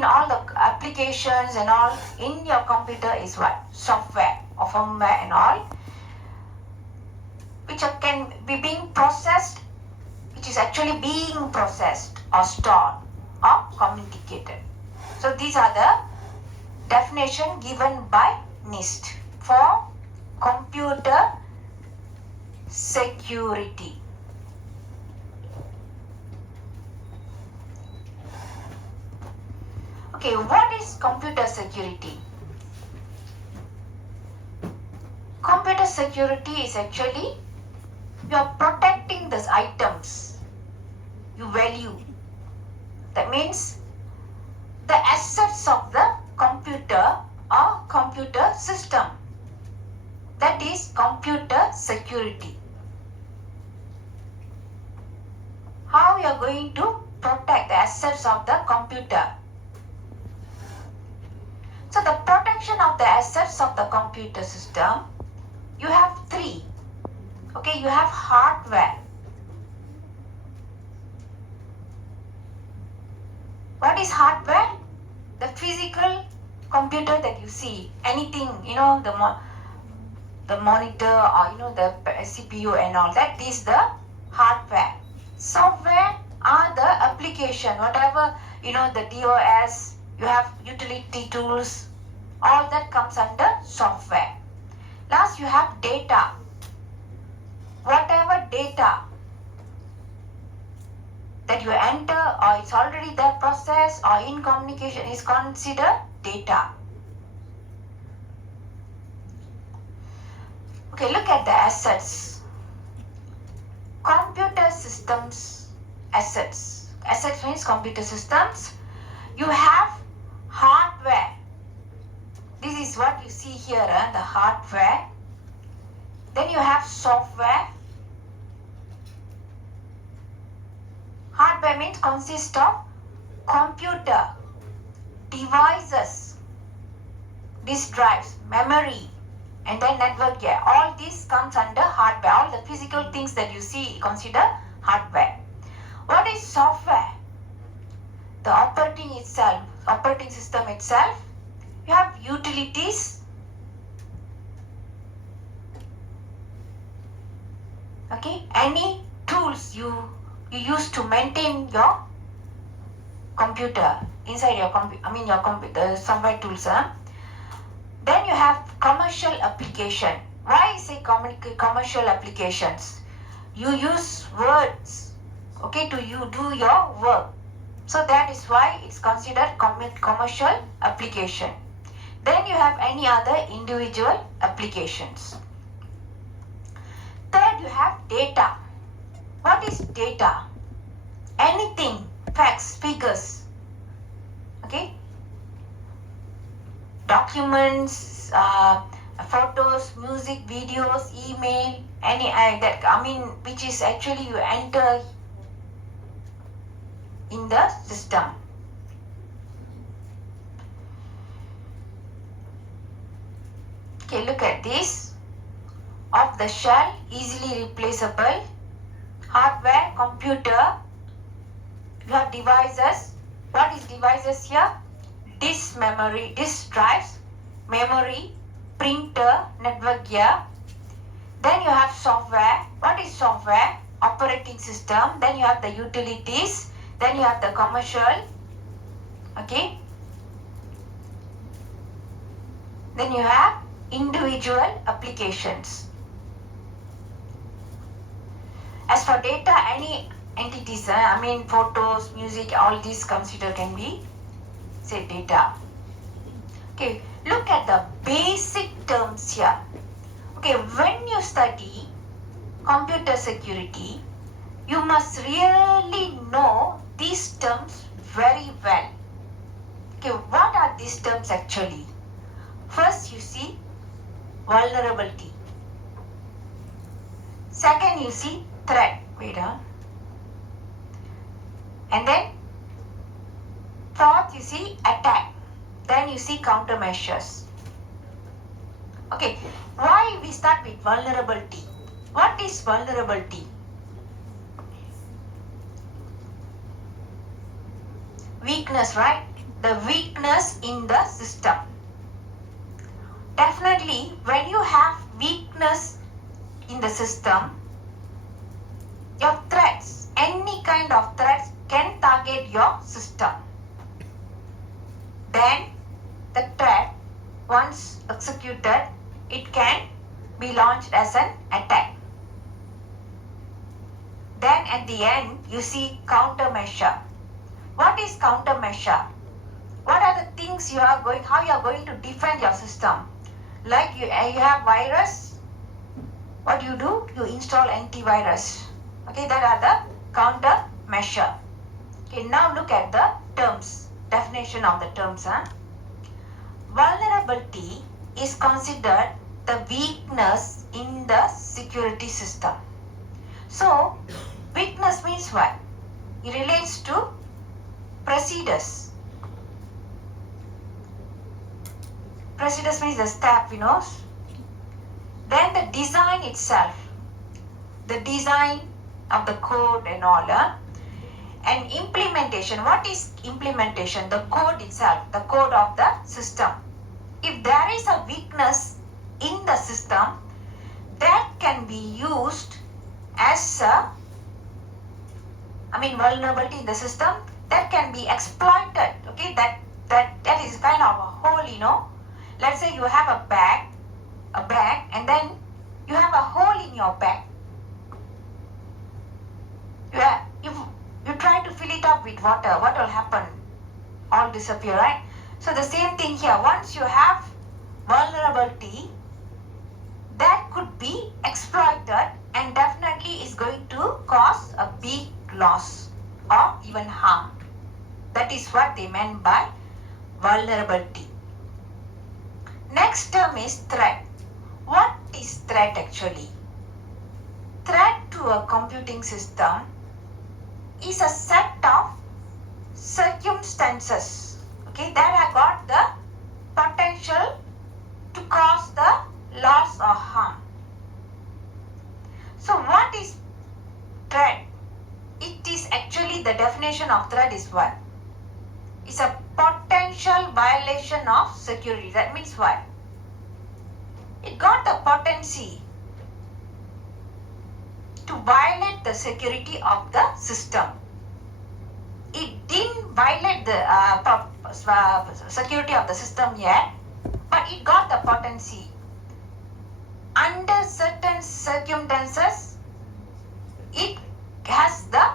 all the applications and all in your computer is what? Software or firmware and all, which can be being processed, which is actually being processed or stored or communicated. So these are the definition given by NIST for computer security. Okay, what is computer security? Computer security is actually you are protecting these items you value. That means the assets of the computer or computer system. That is computer security. How you are going to protect the assets of the computer? So the protection of the assets of the computer system, you have three. Okay, you have hardware. What is hardware? The physical computer that you see, anything, the monitor or the CPU and all that is the hardware. Software are the application, whatever, the DOS, you have utility tools, all that comes under software. Last, you have data. Whatever data that you enter or it's already there processed or in communication is considered data. Okay, look at the assets. Computer systems assets. Assets means computer systems. You have hardware. This is what you see here, the hardware. Then you have software. Hardware means consists of computer, devices, disk drives, memory, and then network gear. All this comes under hardware. All the physical things that you see consider hardware. What is software? The operating system itself. You have utilities. Okay, any tools you use to maintain your computer inside your computer, software tools. Then you have commercial application. Why I say commercial applications? You use words, okay, to you do your work. So that is why it's considered commercial application. Then you have any other individual applications. Third, you have data. What is data? Anything, facts, figures, okay? Documents, photos, music, videos, email, which is actually you enter in the system. Okay, look at this. Off the shelf, easily replaceable. Hardware, computer. You have devices. What is devices here? Disk memory, disk drives, memory, printer, network gear. Then you have software. What is software? Operating system. Then you have the utilities. Then you have the commercial. Okay. Then you have individual applications. As for data, any entities, photos, music, all these considered can be, say, data. Okay, look at the basic terms here. Okay, when you study computer security, you must really know these terms very well. Okay, what are these terms actually? First, you see vulnerability. Second, you see threat. And then fourth, you see attack. Then you see countermeasures. Okay, why we start with vulnerability? What is vulnerability? Weakness, right? the weakness in the system. Definitely, when you have weakness in the system, your threats, any kind of threats can target your system. Then the threat, once executed, it can be launched as an attack. Then at the end, you see countermeasure. What is countermeasure? What are the things how you are going to defend your system? Like you have virus, what do? You install antivirus. Okay, that are the countermeasure. Okay, now look at the terms, definition of the terms. Vulnerability is considered the weakness in the security system. So, weakness means what? It relates to procedures. Procedures means the step, Then the design itself, the design of the code and all. And implementation. What is implementation? The code itself, the code of the system. If there is a weakness in the system, that can be used as vulnerability in the system that can be exploited. Okay, that is kind of a hole, Let's say you have a bag, and then you have a hole in your bag. You try to fill it up with water. What will happen? All disappear, right? So the same thing here. Once you have vulnerability, that could be exploited and definitely is going to cause a big loss or even harm. That is what they meant by vulnerability. Next term is threat. What is threat actually? Threat to a computing system is a set of circumstances, that have got the potential to cause the loss or harm. So what is threat? It is actually, the definition of threat is what? It's a potential violation of security. That means what? It got the potency to violate the security of the system. It didn't violate the security of the system yet, but it got the potency. Under certain circumstances, it has the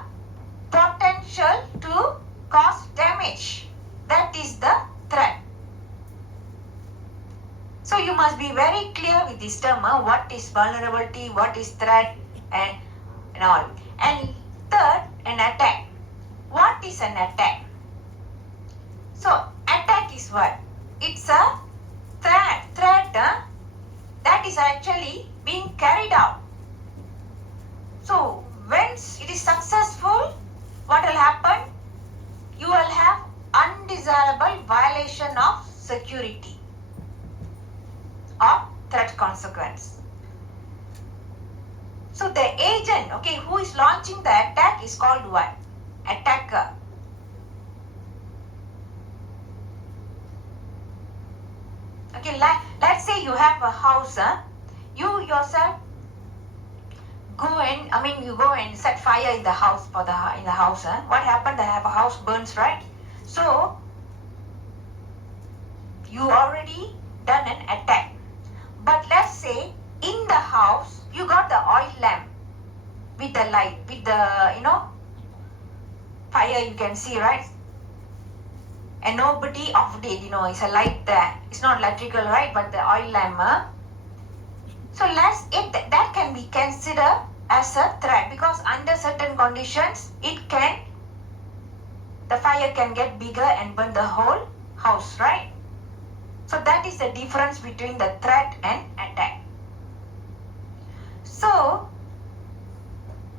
potential to cause damage. That is the threat. So you must be very clear with this term. What is vulnerability, what is threat, and all. And third, an attack. What is an attack? So attack is what? It's a threat. That is actually being carried out. So once it is successful, what will happen? You will have undesirable violation of security or threat consequence. So the agent, who is launching the attack is called what? Attacker. Let's say you have a house. You yourself you go and set fire in the house in the house. What happened? The house burns, right? So you already done an attack. But let's say in the house you got the oil lamp with the light, with the fire you can see, right? And nobody offed it, it's a light there. It's not electrical, right? But the oil lamp. So that can be considered as a threat, because under certain conditions the fire can get bigger and burn the whole house, right? So that is the difference between the threat and attack. So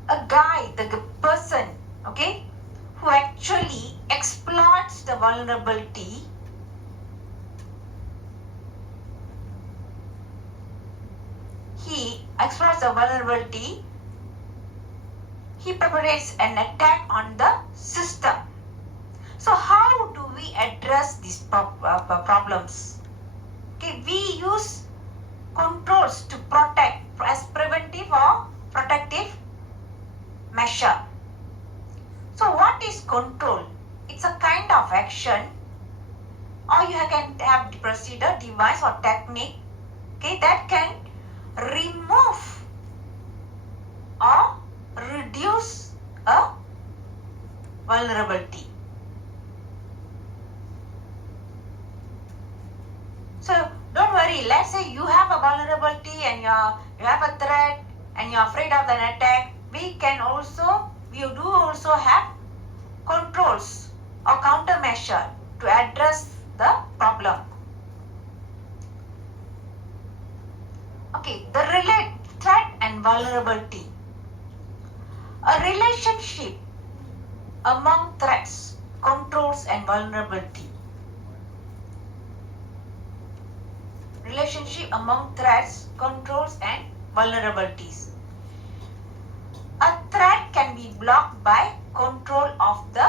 a guy, the person, who actually exploits the vulnerability, he perpetrates an attack on the system. So how do we address address these problems. Okay, we use controls to protect as preventive or protective measure. So what is control? It's a kind of action, or you can have the procedure, device or technique, okay, that can remove or reduce a vulnerability. So don't worry, let's say you have a vulnerability and you have a threat and you're afraid of an attack. We do also have controls or countermeasure to address the problem. Okay, the threat and vulnerability. A relationship among threats, controls and vulnerability. Relationship among threats, controls and vulnerabilities. A threat can be blocked by control of the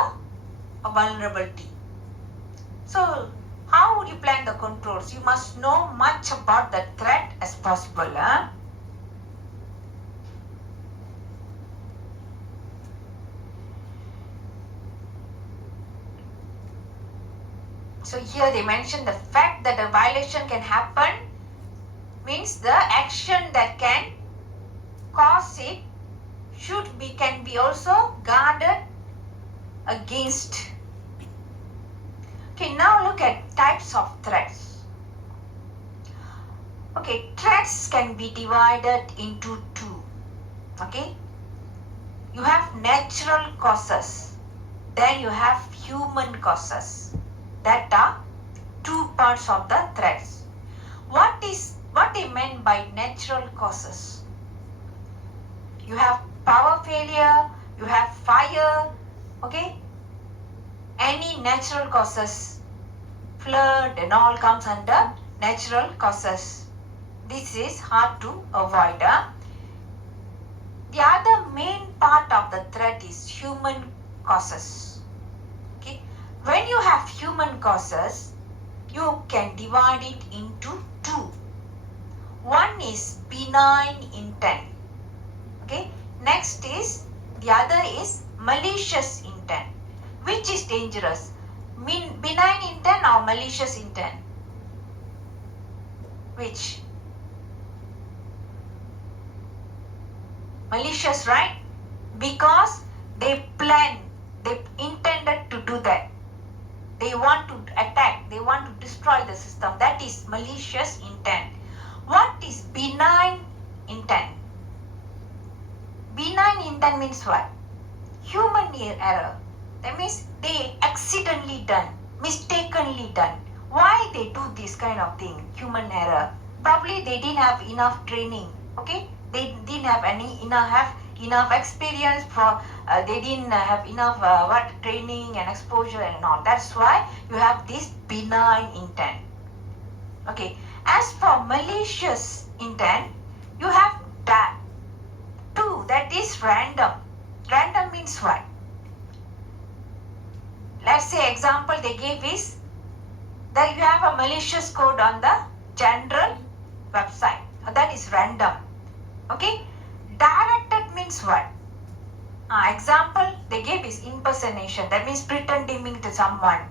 vulnerability. So, how would you plan the controls? You must know much about the threat as possible. So here they mention the fact that a violation can happen means the action that can cause it can be also guarded against. Okay, now look at types of threats. Okay, threats can be divided into two. Okay, you have natural causes, then you have human causes. That are two parts of the threats. What they meant by natural causes? You have power failure, you have fire, okay? Any natural causes, flood and all comes under natural causes. This is hard to avoid. The other main part of the threat is human causes. Okay? When you have human causes, you can divide it into two. One is benign intent. Okay? Next is, the other is malicious intent. Which is dangerous? Benign intent or malicious intent? Which? Malicious, right? Because they intended to do that. They want to attack, they want to destroy the system. That is malicious intent. What is benign intent? Benign intent means what? Human error. That means they accidentally done, mistakenly done. Why they do this kind of thing? Human error. Probably they didn't have enough training. Okay? They didn't have enough experience for they didn't have enough training and exposure and all. That's why you have this benign intent. Okay. As for malicious intent, you have that two, that is random. Random means what? Let's say example they gave is that you have a malicious code on the general website. That is random. Okay. Directed means what? Example they gave is impersonation. That means pretending to someone.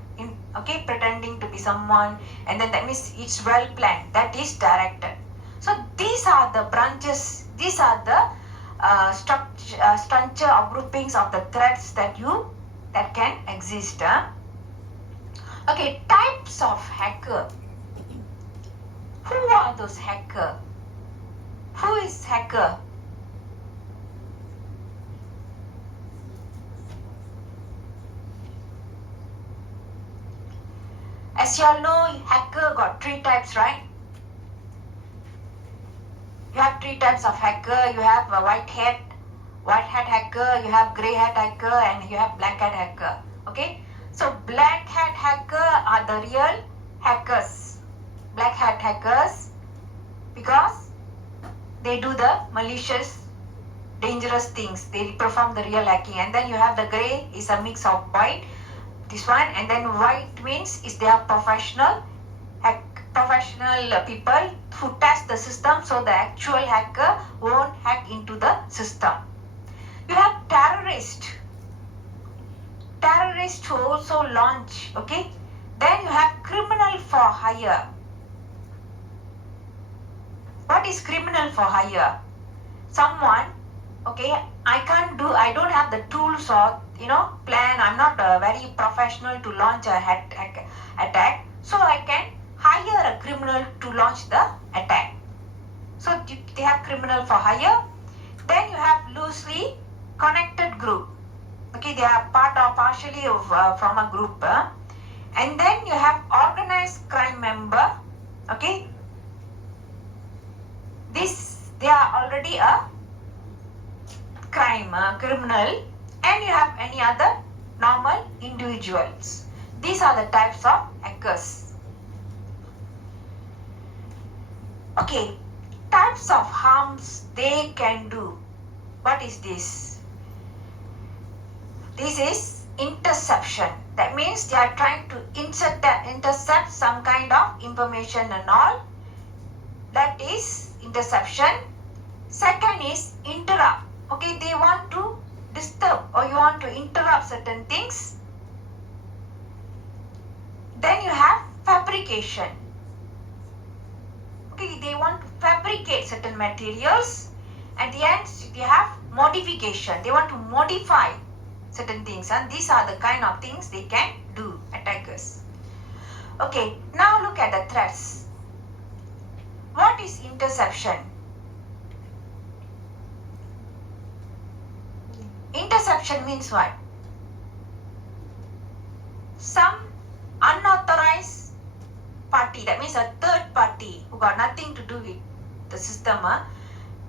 Pretending to be someone, and then that means it's well planned. That is directed. So these are the branches. These are the structure or groupings of the threats that can exist. Okay, types of hacker. Who are those hacker? Who is hacker? As you all know, hacker got three types, right? You have three types of hacker. You have a white hat hacker, you have grey hat hacker, and you have black hat hacker. Okay? So black hat hacker are the real hackers. Black hat hackers, because they do the malicious, dangerous things. They perform the real hacking. And then you have the grey, is a mix of white. This one, and then white means is they are professional people who test the system so the actual hacker won't hack into the system. You have terrorist who also launch, okay. Then you have criminal for hire. What is criminal for hire? Someone, okay, I don't have the tools or plan. I'm not very professional to launch a attack, so I can hire a criminal to launch the attack. So they have criminal for hire. Then you have loosely connected group. Okay, they are partially from a group. And then you have organized crime member. Okay, they are already a criminal, and you have any other normal individuals. These are the types of hackers. Okay, types of harms they can do. What is this? This is interception. That means they are trying to intercept some kind of information and all. That is interception. Second is interrupt. Okay, they want to disturb or you want to interrupt certain things. Then you have fabrication. Okay, they want to fabricate certain materials. At the end, they have modification. They want to modify certain things, and these are the kind of things they can do, attackers. Okay, now look at the threats. What is interception? Interception means what? Some unauthorized party, that means a third party who got nothing to do with the system,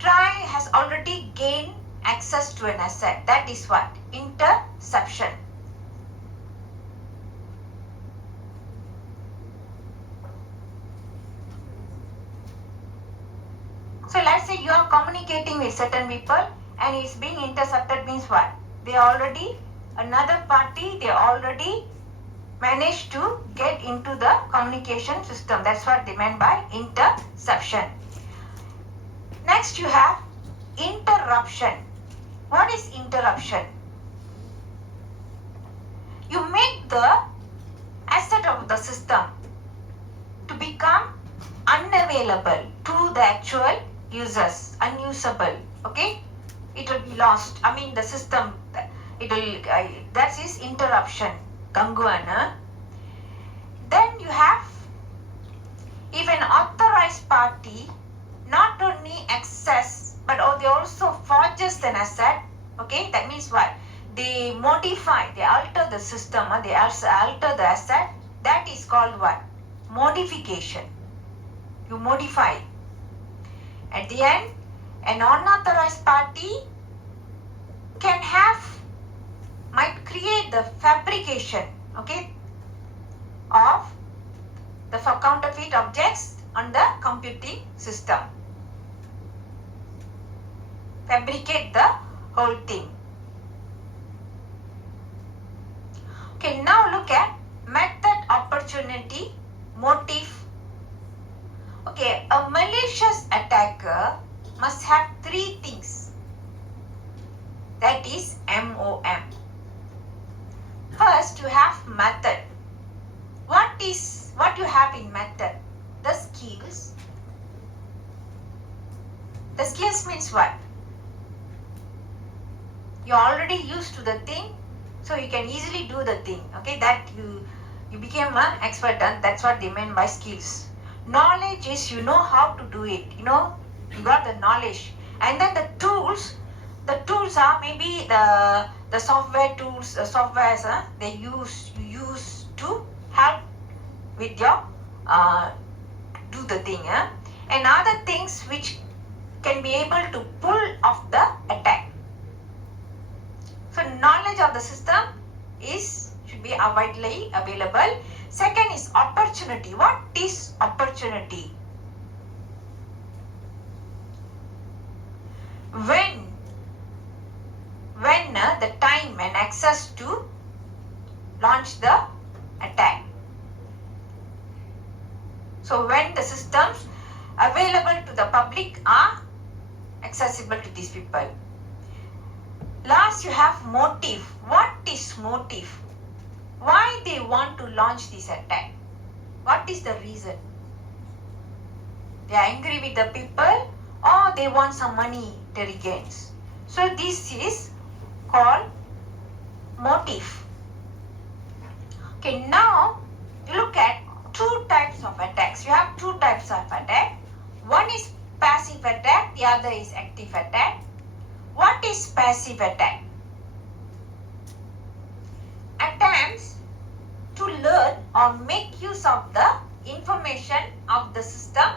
has already gained access to an asset. That is what? Interception. So let's say you are communicating with certain people and it's being intercepted means what? Another party, they already managed to get into the communication system. That's what they meant by interception. Next you have interruption. What is interruption? You make the asset of the system to become unavailable to the actual users, unusable. Okay, it will be lost. I mean the system, it will. That is interruption. Gangguan. Then you have, if an authorized party not only access but they also forges an asset. Okay, that means what? They modify, they alter the system, they also alter the asset. That is called what? Modification. You modify. At the end, an unauthorized party might create the fabrication, okay, of the counterfeit objects on the computing system. Fabricate the whole thing. Okay, now look at method, opportunity, motive. Okay, a malicious attacker must have three things. That is MOM. First, you have method. What you have in method? The skills. The skills means what? You're already used to the thing, so you can easily do the thing. Okay, that you became an expert and that's what they meant by skills. Knowledge is you know how to do it. You got the knowledge. And then the tools are maybe the software tools, softwares you use to help with your do the thing. And other things which can be able to pull off the attack. So knowledge of the system should be widely available. Second is opportunity. What is opportunity? When the time and access to launch the attack. So when the systems available to the public are accessible to these people. Last, you have motive. What is motive? Why they want to launch this attack? What is the reason? They are angry with the people or they want some monetary gains. So this is called motive. Okay, now look at two types of attacks. You have two types of attack. One is passive attack, the other is active attack. What is passive attack? Attempts to learn or make use of the information of the system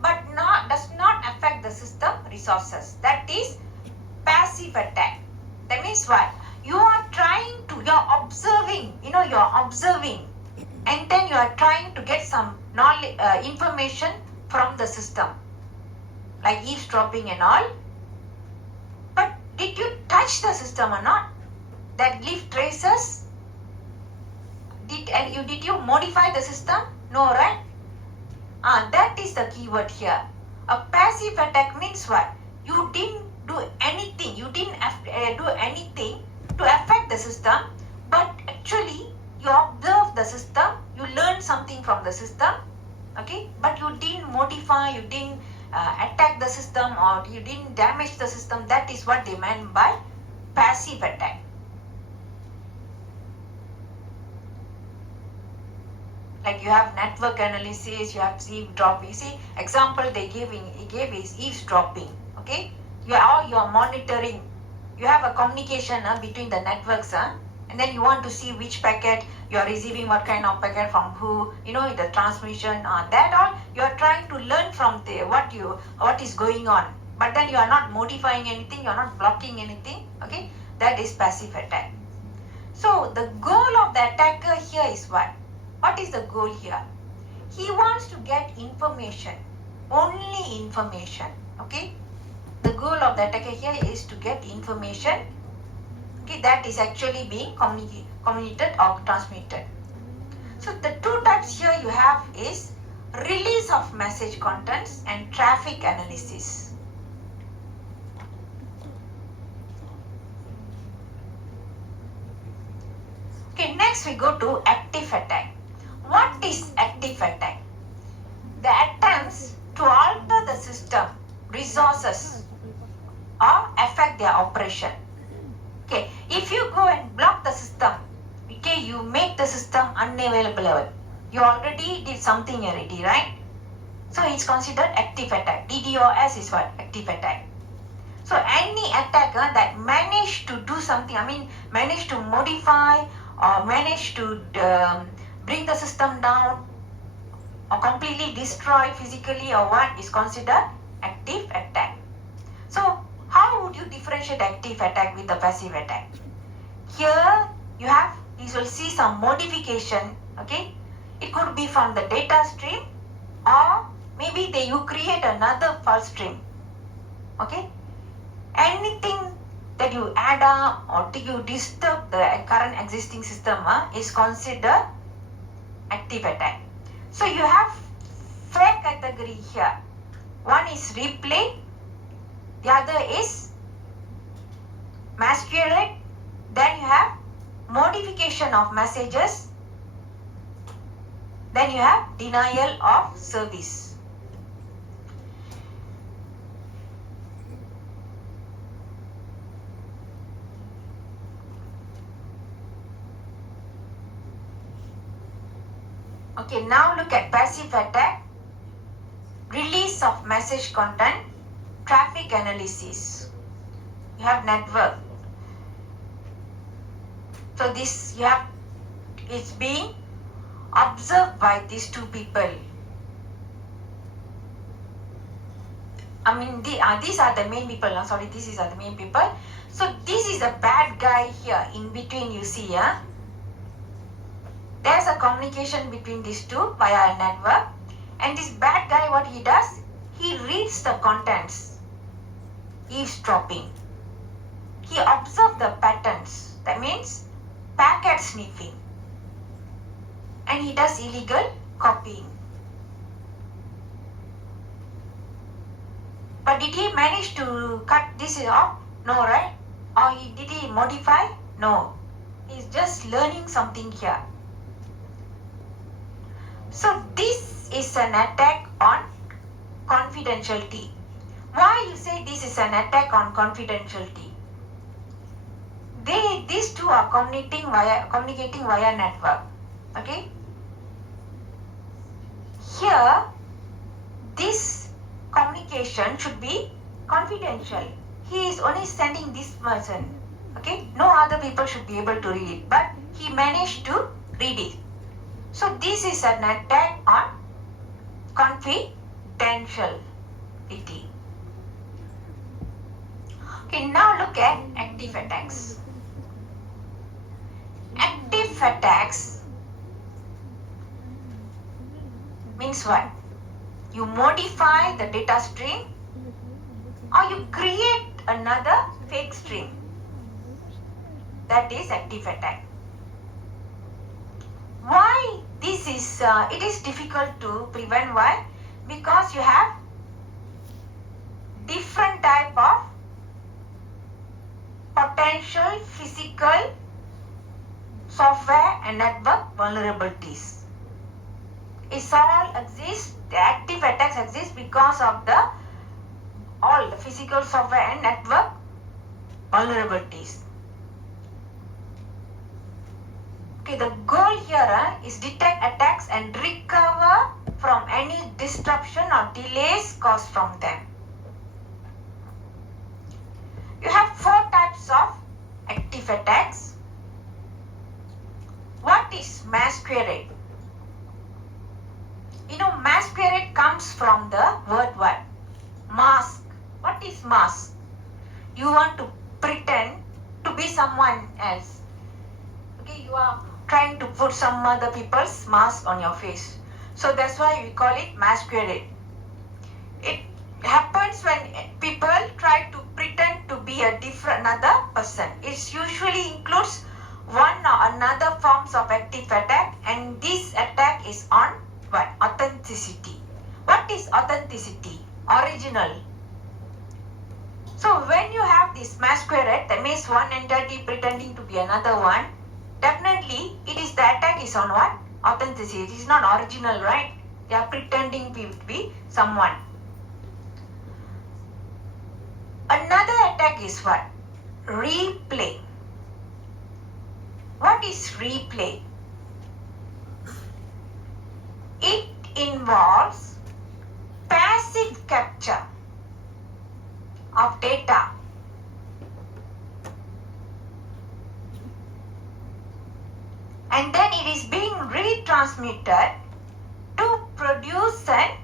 but does not affect the system resources. That is passive attack. That means what? You are observing, you're observing, and then you are trying to get some knowledge, information from the system, like eavesdropping and all. But did you touch the system or not? That leave traces? Did you modify the system? No, right? That is the keyword here. A passive attack means what? You didn't do anything. You didn't do anything to affect the system, but actually you observe the system, you learn something from the system, okay? But you didn't modify, you didn't attack the system, or you didn't damage the system. That is what they meant by passive attack. Like you have network analysis, you have eavesdropping. See, example he gave is eavesdropping. Okay, you are monitoring. You have a communication between the networks, and then you want to see which packet you are receiving, what kind of packet from who, the transmission, that all you are trying to learn from what is going on. But then you are not modifying anything, you are not blocking anything. Okay, that is passive attack. So the goal of the attacker here is what? What is the goal here? He wants to get information, only information. Okay, the goal of the attacker here is to get information. Okay, that is actually being communicated or transmitted. So the two types here you have is release of message contents and traffic analysis. Okay, next we go to active attack. What is active attack? The attempts to alter the system resources or affect their operation. Okay, if you go and block the system, okay, you make the system unavailable. You already did something already, right? So it's considered active attack. DDoS is what? Active attack. So any attacker that managed to do something, managed to modify or managed to bring the system down or completely destroy physically or what is considered active attack. So how would you differentiate active attack with the passive attack? Here you will see some modification. Okay, it could be from the data stream, or maybe you create another false stream. Okay, anything that you add up or you disturb the current existing system is considered active attack. So you have four category here. One is replay, the other is masquerade, then you have modification of messages, then you have denial of service. Okay, now look at passive attack, release of message content, traffic analysis. You have network. So this it's being observed by these two people. These are the main people. These are the main people. So this is a bad guy here in between, you see. There's a communication between these two via a network. And this bad guy, what he does? He reads the contents. Eavesdropping. He observes the patterns. That means packet sniffing. and he does illegal copying. But did he manage to cut this off? No, right? Or did he modify? No. He's just learning something here. So this is an attack on confidentiality. Why you say this is an attack on confidentiality? These two are communicating via network. Okay? Here, this communication should be confidential. He is only sending this person. Okay? No other people should be able to read it. But he managed to read it. So this is an attack on confidentiality. Okay, now look at active attacks. Active attacks means what? You modify the data stream or you create another fake stream. That is active attack. Why this is, it is difficult to prevent. Why? Because you have different type of potential physical software and network vulnerabilities. It all exists, the active attacks exist because of all the physical software and network vulnerabilities. Okay, the goal here is detect attacks and recover from any disruption or delays caused from them. You have 4 types of active attacks. What is masquerade? You know, masquerade comes from the word what? Mask. What is mask? You want to pretend to be someone else. Okay, you are trying to put some other people's mask on your face. So that's why we call it masquerade. It happens when people try to pretend to be another person. It usually includes one or another forms of active attack, and this attack is on what? Authenticity. What is authenticity? Original. So when you have this masquerade, that means one entity pretending to be another one, definitely it is the attack is on what? Authenticity. It is not original, right? They are pretending to be someone. Another attack is what? Replay. What is replay? It involves passive capture of data and then it is being retransmitted to produce an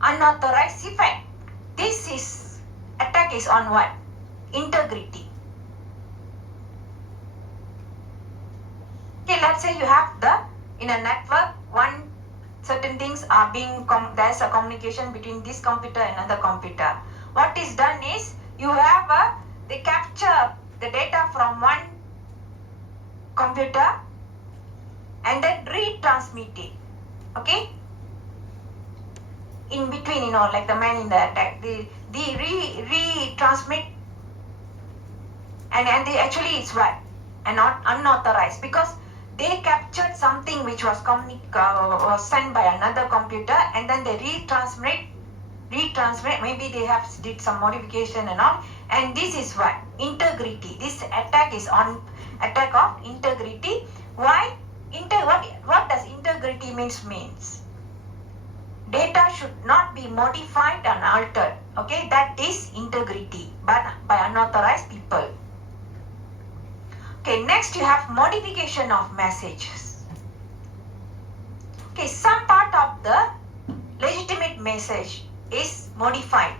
unauthorized effect. This attack is on what? Integrity. Okay, let's say you have in a network, certain things are being, there's a communication between this computer and another computer. What is done is, they capture the data from one computer and then retransmit it. Okay? In between, like the man in the attack, they retransmit and they actually it's what? And not unauthorized, because they captured something which was sent by another computer and then they retransmit, maybe they have did some modification and all, and this is what? Integrity. This attack is on attack of integrity. Why? What does integrity means? Data should not be modified and altered. Okay, that is integrity, but by unauthorized people. Okay, next you have modification of messages. Okay, some part of the legitimate message is modified.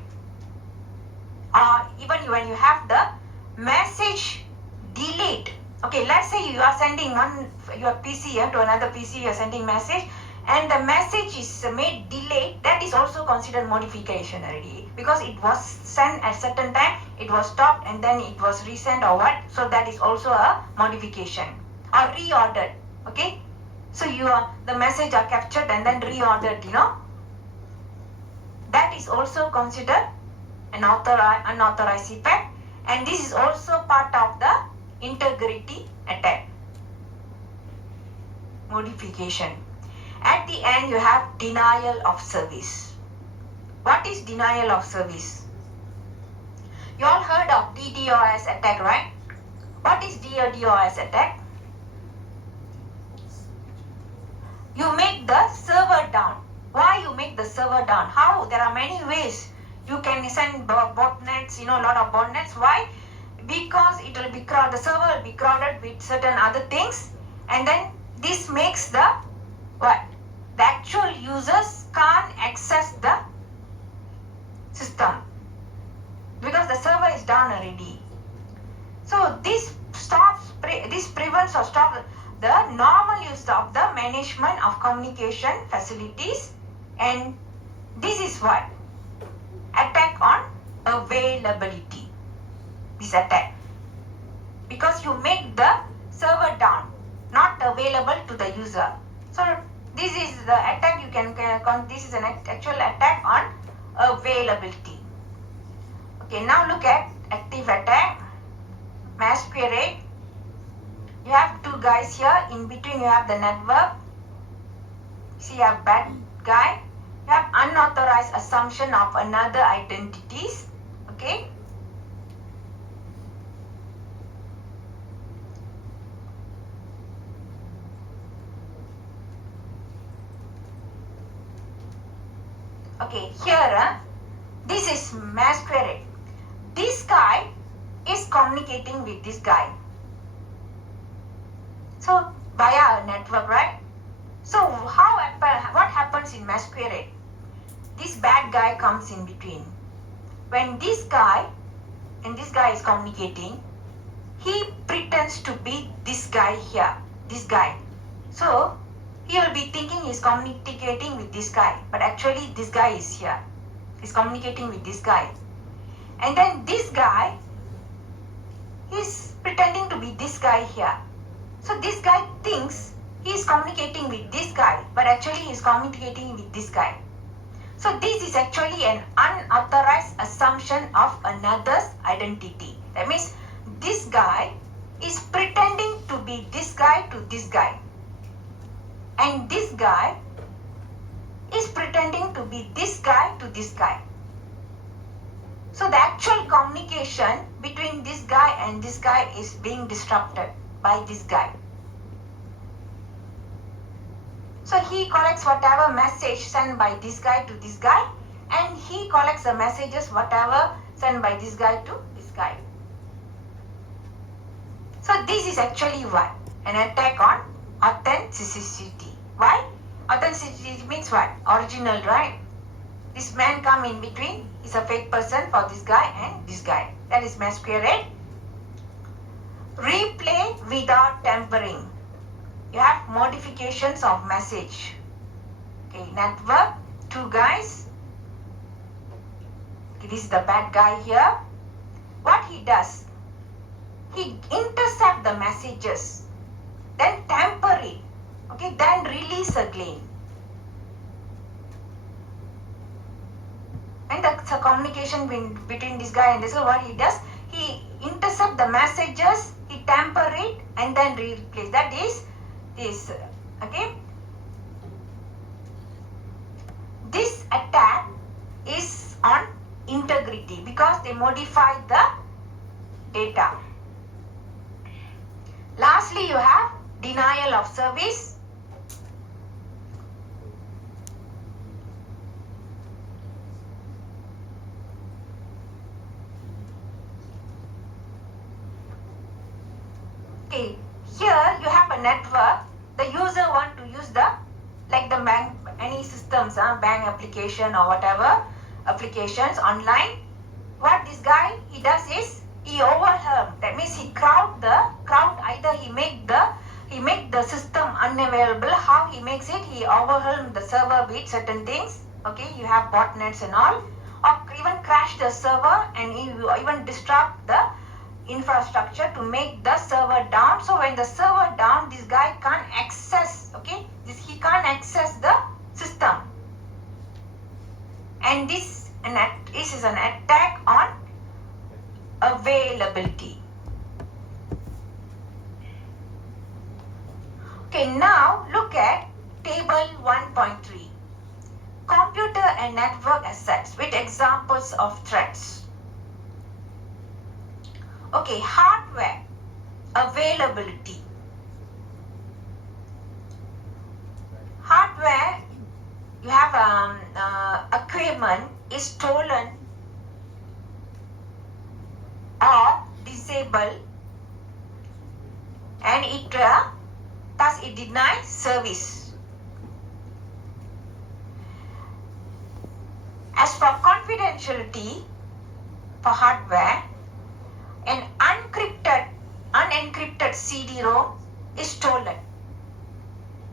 Even when you have the message delayed. Okay, let's say you are sending your PC to another PC, you are sending message and the message is made delayed. That is also considered modification already, because it was sent at certain time, it was stopped and then it was resent or what. So that is also a modification or reordered. Okay, So the message are captured and then reordered, That is also considered an unauthorized effect, and this is also part of the integrity attack. Modification. At the end, you have denial of service. What is denial of service? You all heard of DDoS attack, right? What is DDoS attack? You make the server down. Why you make the server down? How? There are many ways. You can send botnets, a lot of botnets. Why? Because it will be crowded. The server will be crowded with certain other things, and then this makes the actual users can't access the system because the server is down already. So this prevents or stops the normal use of the management of communication facilities, and this is what attack on availability. This attack, because you make the server down, not available to the user. So this is the attack. This is an actual attack on availability. Okay, now look at active attack. Masquerade. You have two guys here. In between you have the network. See, you have bad guy. You have unauthorized assumption of another identities. Okay. Okay, here this is masquerade. This guy is communicating with this guy. So via a network, right? So what happens in masquerade? This bad guy comes in between. When this guy and this guy is communicating, he pretends to be this guy here, this guy. So he will be thinking he's communicating with this guy, but actually this guy is here. He's communicating with this guy. And then this guy, he's pretending to be this guy here. So this guy thinks he's communicating with this guy, but actually he's communicating with this guy. So this is actually an unauthorized assumption of another's identity. That means this guy is pretending to be this guy to this guy. And this guy is pretending to be this guy to this guy. So the actual communication between this guy and this guy is being disrupted by this guy. So he collects whatever message sent by this guy to this guy, and he collects the messages whatever sent by this guy to this guy. So this is actually what? An attack on authenticity. Why? Authenticity means what? Original, right? This man come in between is a fake person for this guy and this guy. That is masquerade. Replay without tampering. You have modifications of message. Okay, network, two guys. Okay, this is the bad guy here. What he does? He intercept the messages, then tamper it. Okay, then release again. And the communication between this guy and this guy, what he does, he intercept the messages, he tamper it, and then replace. That is this. Okay. This attack is on integrity because they modify the data. Lastly, you have denial of service. Okay, here you have a network. The user want to use the bank, any systems, bank application or whatever applications online. What this guy he does is he overwhelm. That means he crowd either he make the system unavailable. How he makes it? He overwhelm the server with certain things. Okay, you have botnets and all, or even crash the server and even disrupt the infrastructure to make the server down. So when the server down, this guy can't access, okay, he can't access the system. And this is an attack on availability. Okay, now look at table 1.3. Computer and network assets with examples of threats. Okay, hardware availability. Hardware, you have equipment is stolen or disabled, and thus it denies service. As for confidentiality for hardware, an unencrypted CD-ROM is stolen.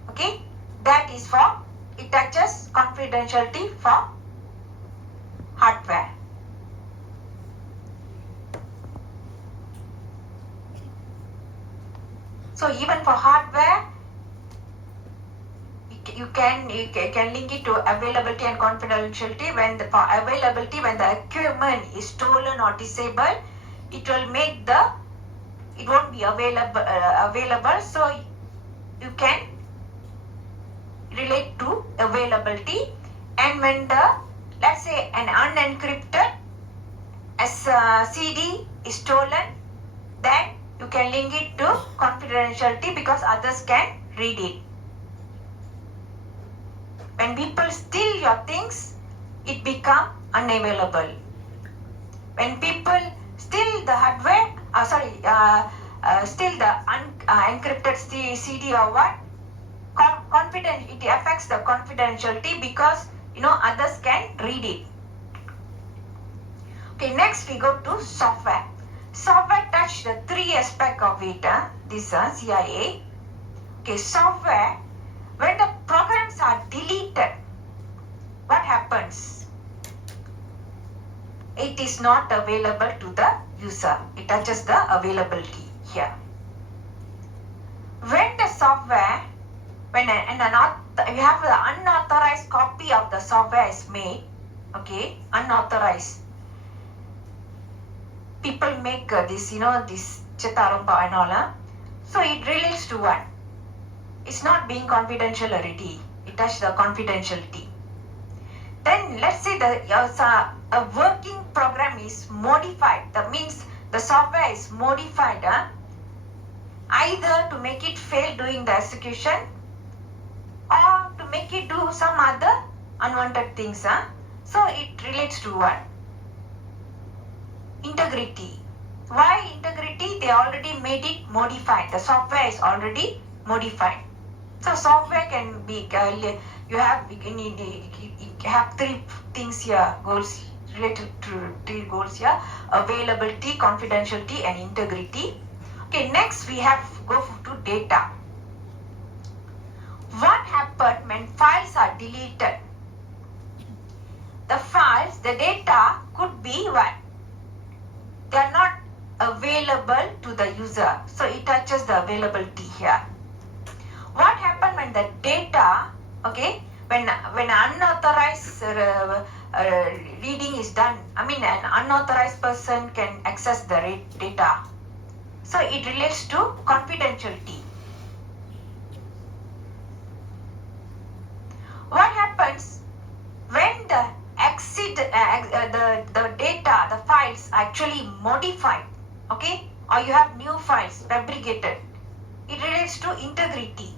Okay, that is for, it touches confidentiality for hardware. So even for hardware, you can link it to availability and confidentiality. For availability, when the equipment is stolen or disabled, it won't be available. So you can relate to availability. And when let's say an unencrypted CD is stolen, then you can link it to confidentiality because others can read it. When people steal your things, it becomes unavailable. When people steal the hardware, steal the encrypted CD or what, it affects the confidentiality because others can read it. Okay, next we go to software. Software touch the three aspects of it. This CIA. Okay, software. When the programs are deleted, what happens? It is not available to the user. It touches the availability here. When the software, you have the unauthorized copy of the software is made, okay, unauthorized. People make this Chitarumpa and all. So it relates to what? It's not being confidential already. It touches the confidentiality. Then let's say a working program is modified. That means the software is modified either to make it fail during the execution or to make it do some other unwanted things. So it relates to what? Integrity. Why integrity? They already made it modified. The software is already modified. So software can be, you have three things here, goals related to three goals here: availability, confidentiality, and integrity. Okay, next we have go to data. What happens when files are deleted? The data could be what? They are not available to the user. So it touches the availability here. What happens when the data, okay, when unauthorized reading is done, an unauthorized person can access the data. So it relates to confidentiality. What happens when the data, the files actually modified, okay, or you have new files fabricated? It relates to integrity.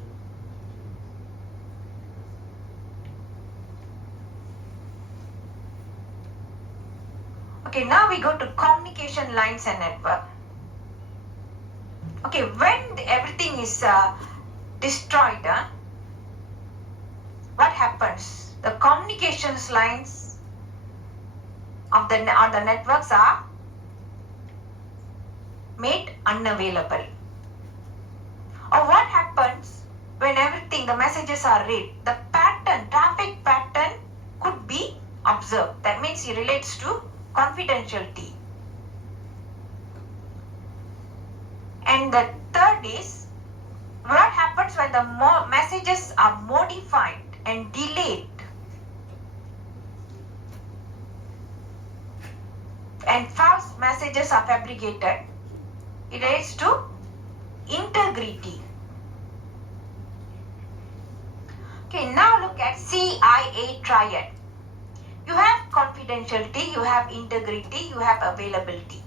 Okay, now we go to communication lines and network. Okay, when everything is destroyed, what happens? The communications lines of the networks are made unavailable. Or what happens when everything, the messages are read? The traffic pattern could be observed. That means it relates to confidentiality. And the third is, what happens when the messages are modified and delayed and false messages are fabricated? It relates to integrity. Okay, now look at CIA triad. You have confidentiality, you have integrity, you have availability.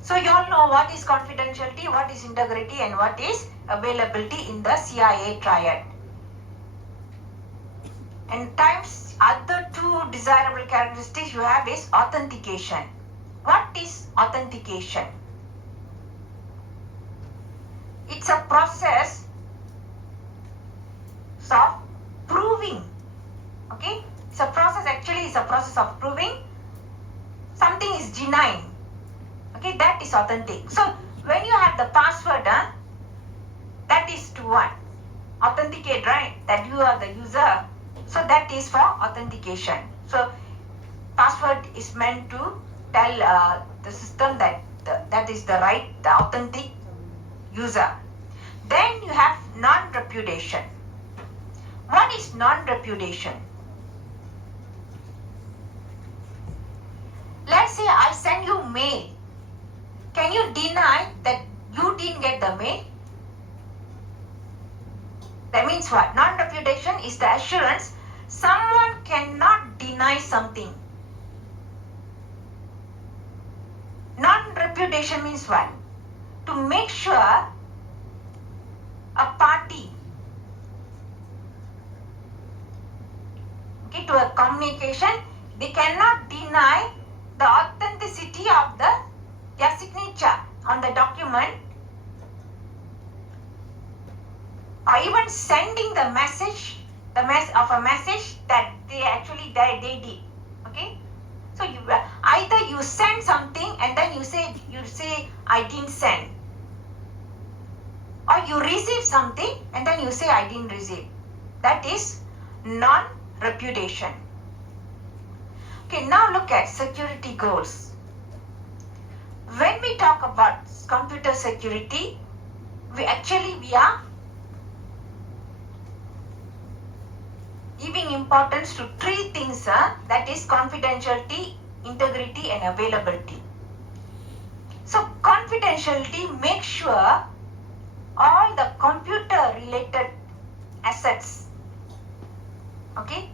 So you all know what is confidentiality, what is integrity, and what is availability in the CIA triad. And times other two desirable characteristics you have is authentication. What is authentication? It's a process of proving. Okay? It's a process, actually it's a process of proving something is genuine. Okay, that is authentic. So when you have the password, that is to what? Authenticate, right? That you are the user. So that is for authentication. So password is meant to tell the system that that is the authentic user. Then you have non-repudiation. What is non-repudiation? Let's say I send you mail. Can you deny that you didn't get the mail? That means what? Non-repudiation is the assurance someone cannot deny something. Non-repudiation means what? To make sure a party, okay, to a communication, they cannot deny the authenticity of their signature on the document, or even sending the message, of a message that they actually they did. Okay, so you either you send something and then you say I didn't send, or you receive something and then you say I didn't receive. That is non-repudiation. Okay, now look at security goals. When we talk about computer security, we are giving importance to three things, that is confidentiality, integrity, and availability. So confidentiality makes sure all the computer related assets, okay,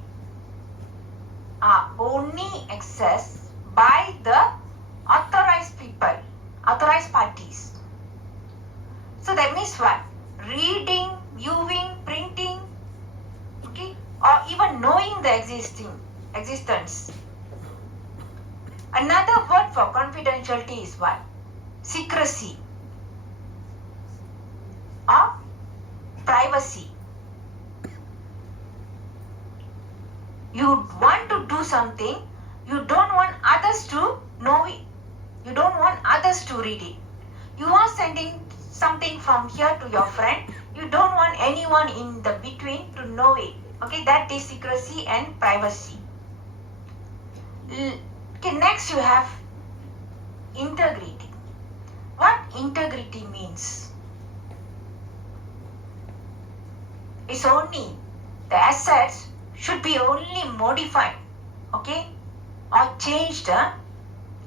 are only accessed by the authorized people, authorized parties. So that means what? Reading, viewing, printing, okay, or even knowing the existence. Another word for confidentiality is what? Secrecy or privacy. You want to do something, you don't want others to know it. You don't want others to read it. You are sending something from here to your friend. You don't want anyone in the between to know it. Okay, that is secrecy and privacy. Okay, next you have integrity. What integrity means? It's only the assets should be only modified, okay, or changed or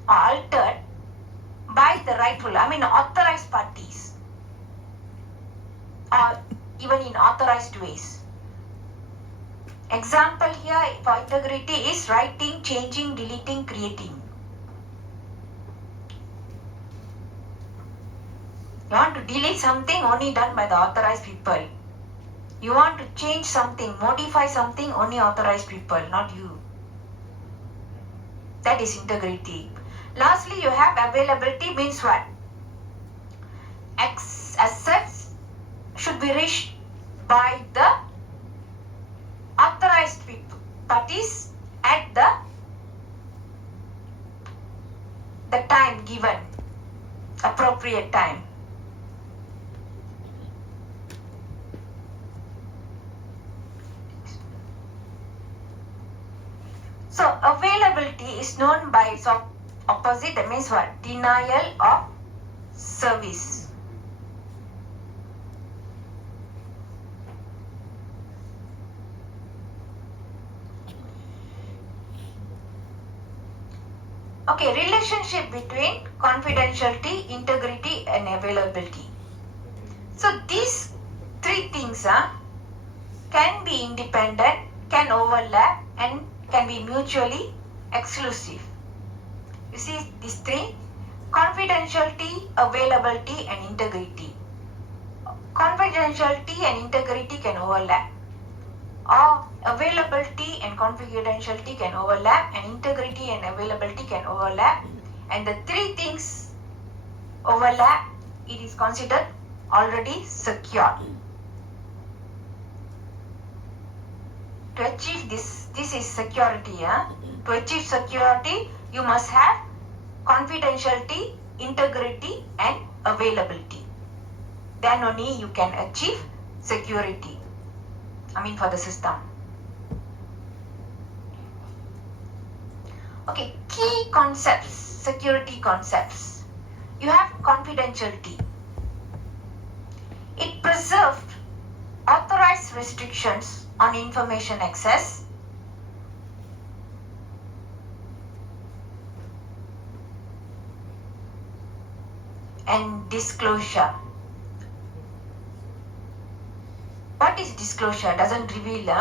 altered by the rightful, authorized parties, or even in authorized ways. Example here for integrity is writing, changing, deleting, creating. You want to delete something, only done by the authorized people. You want to change something, modify something, only authorized people, not you. That is integrity. Lastly, you have availability, means what? Assets should be reached by the authorized parties at the time given, appropriate time. So availability is known by Opposite, that means what? Denial of service. Okay, relationship between confidentiality, integrity and availability. So these three things can be independent, can overlap and can be mutually exclusive. You see these three? Confidentiality, availability and integrity. Confidentiality and integrity can overlap. Or availability and confidentiality can overlap and integrity and availability can overlap. And the three things overlap, it is considered already secure. To achieve this is security. To achieve security, you must have confidentiality, integrity and availability. Then only you can achieve security. For the system. Okay, key concepts, security concepts. You have confidentiality. It preserved authorized restrictions on information access. And disclosure. What is disclosure? Doesn't reveal.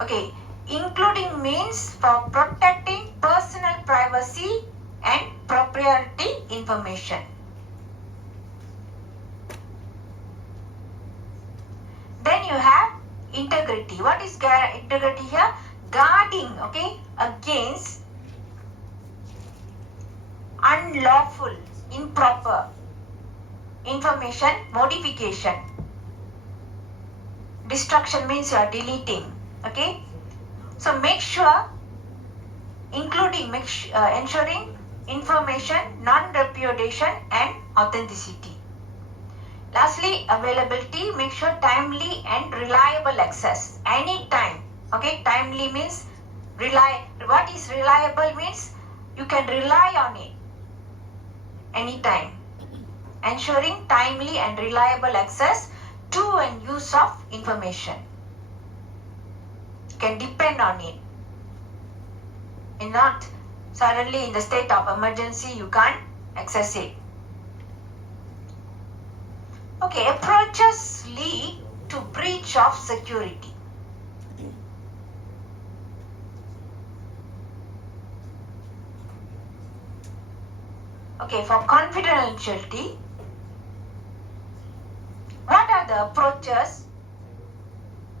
Okay, including means for protecting personal privacy and proprietary information. Then you have integrity. What is integrity here? Guarding, against unlawful, improper information modification. Destruction means you are deleting. So make sure, ensuring information, non-repudiation and authenticity. Lastly, availability, make sure timely and reliable access. Anytime. Timely means what is reliable means you can rely on it anytime. Ensuring timely and reliable access to and use of information. You can depend on it. And not suddenly in the state of emergency you can't access it. Okay, approaches lead to breach of security. Okay, for confidentiality, what are the approaches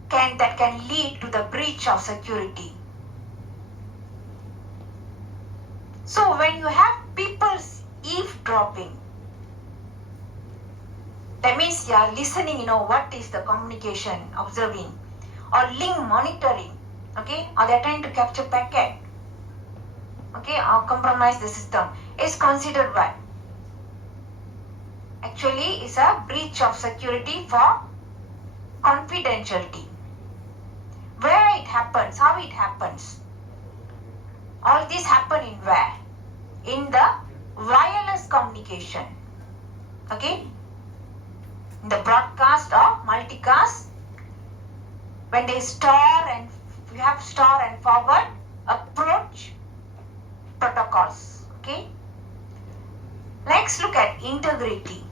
that can lead to the breach of security? So when you have people's eavesdropping, that means you are listening, what is the communication, observing, or link monitoring, or they are trying to capture packet, or compromise the system, is considered what? Actually, is a breach of security for confidentiality. Where it happens, how it happens. All this happen in where? In the wireless communication. In the broadcast or multicast, when they we have store and forward approach protocols. Next, look at integrity.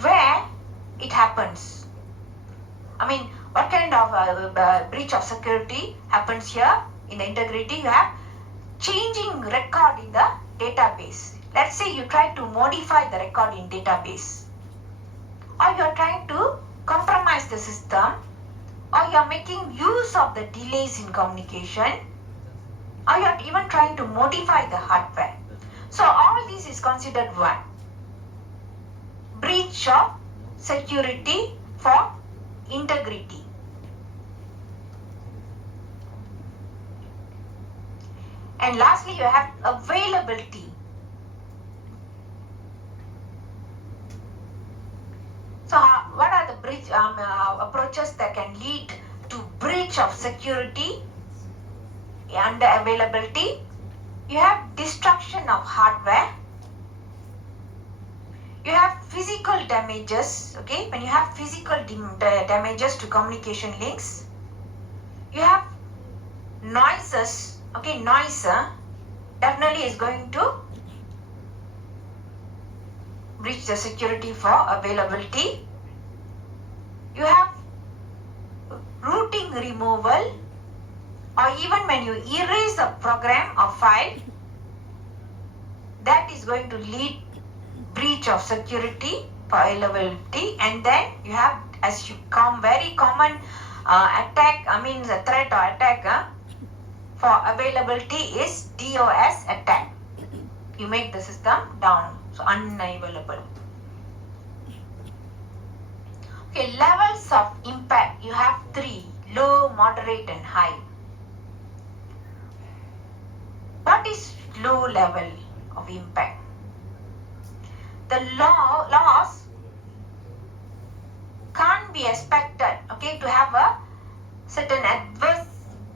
Where it happens. What kind of breach of security happens here? In the integrity, you have changing record in the database. Let's say you try to modify the record in database, or you are trying to compromise the system, or you are making use of the delays in communication, or you are even trying to modify the hardware. So all this is considered one. Breach of security for integrity. And lastly, you have availability. So what are the approaches that can lead to breach of security under availability. You have destruction of hardware. You have physical damages, okay, when you have physical damages to communication links. You have noises, okay, noise definitely is going to breach the security for availability. You have routing removal, or even when you erase a program or file, that is going to lead breach of security for availability. And then you have, as you come, very common attack, the threat or attack for availability is DOS attack. You make the system down, so unavailable. Okay, levels of impact, you have 3: low, moderate and high. What is low level of impact? The loss can't be expected, okay, to have a certain adverse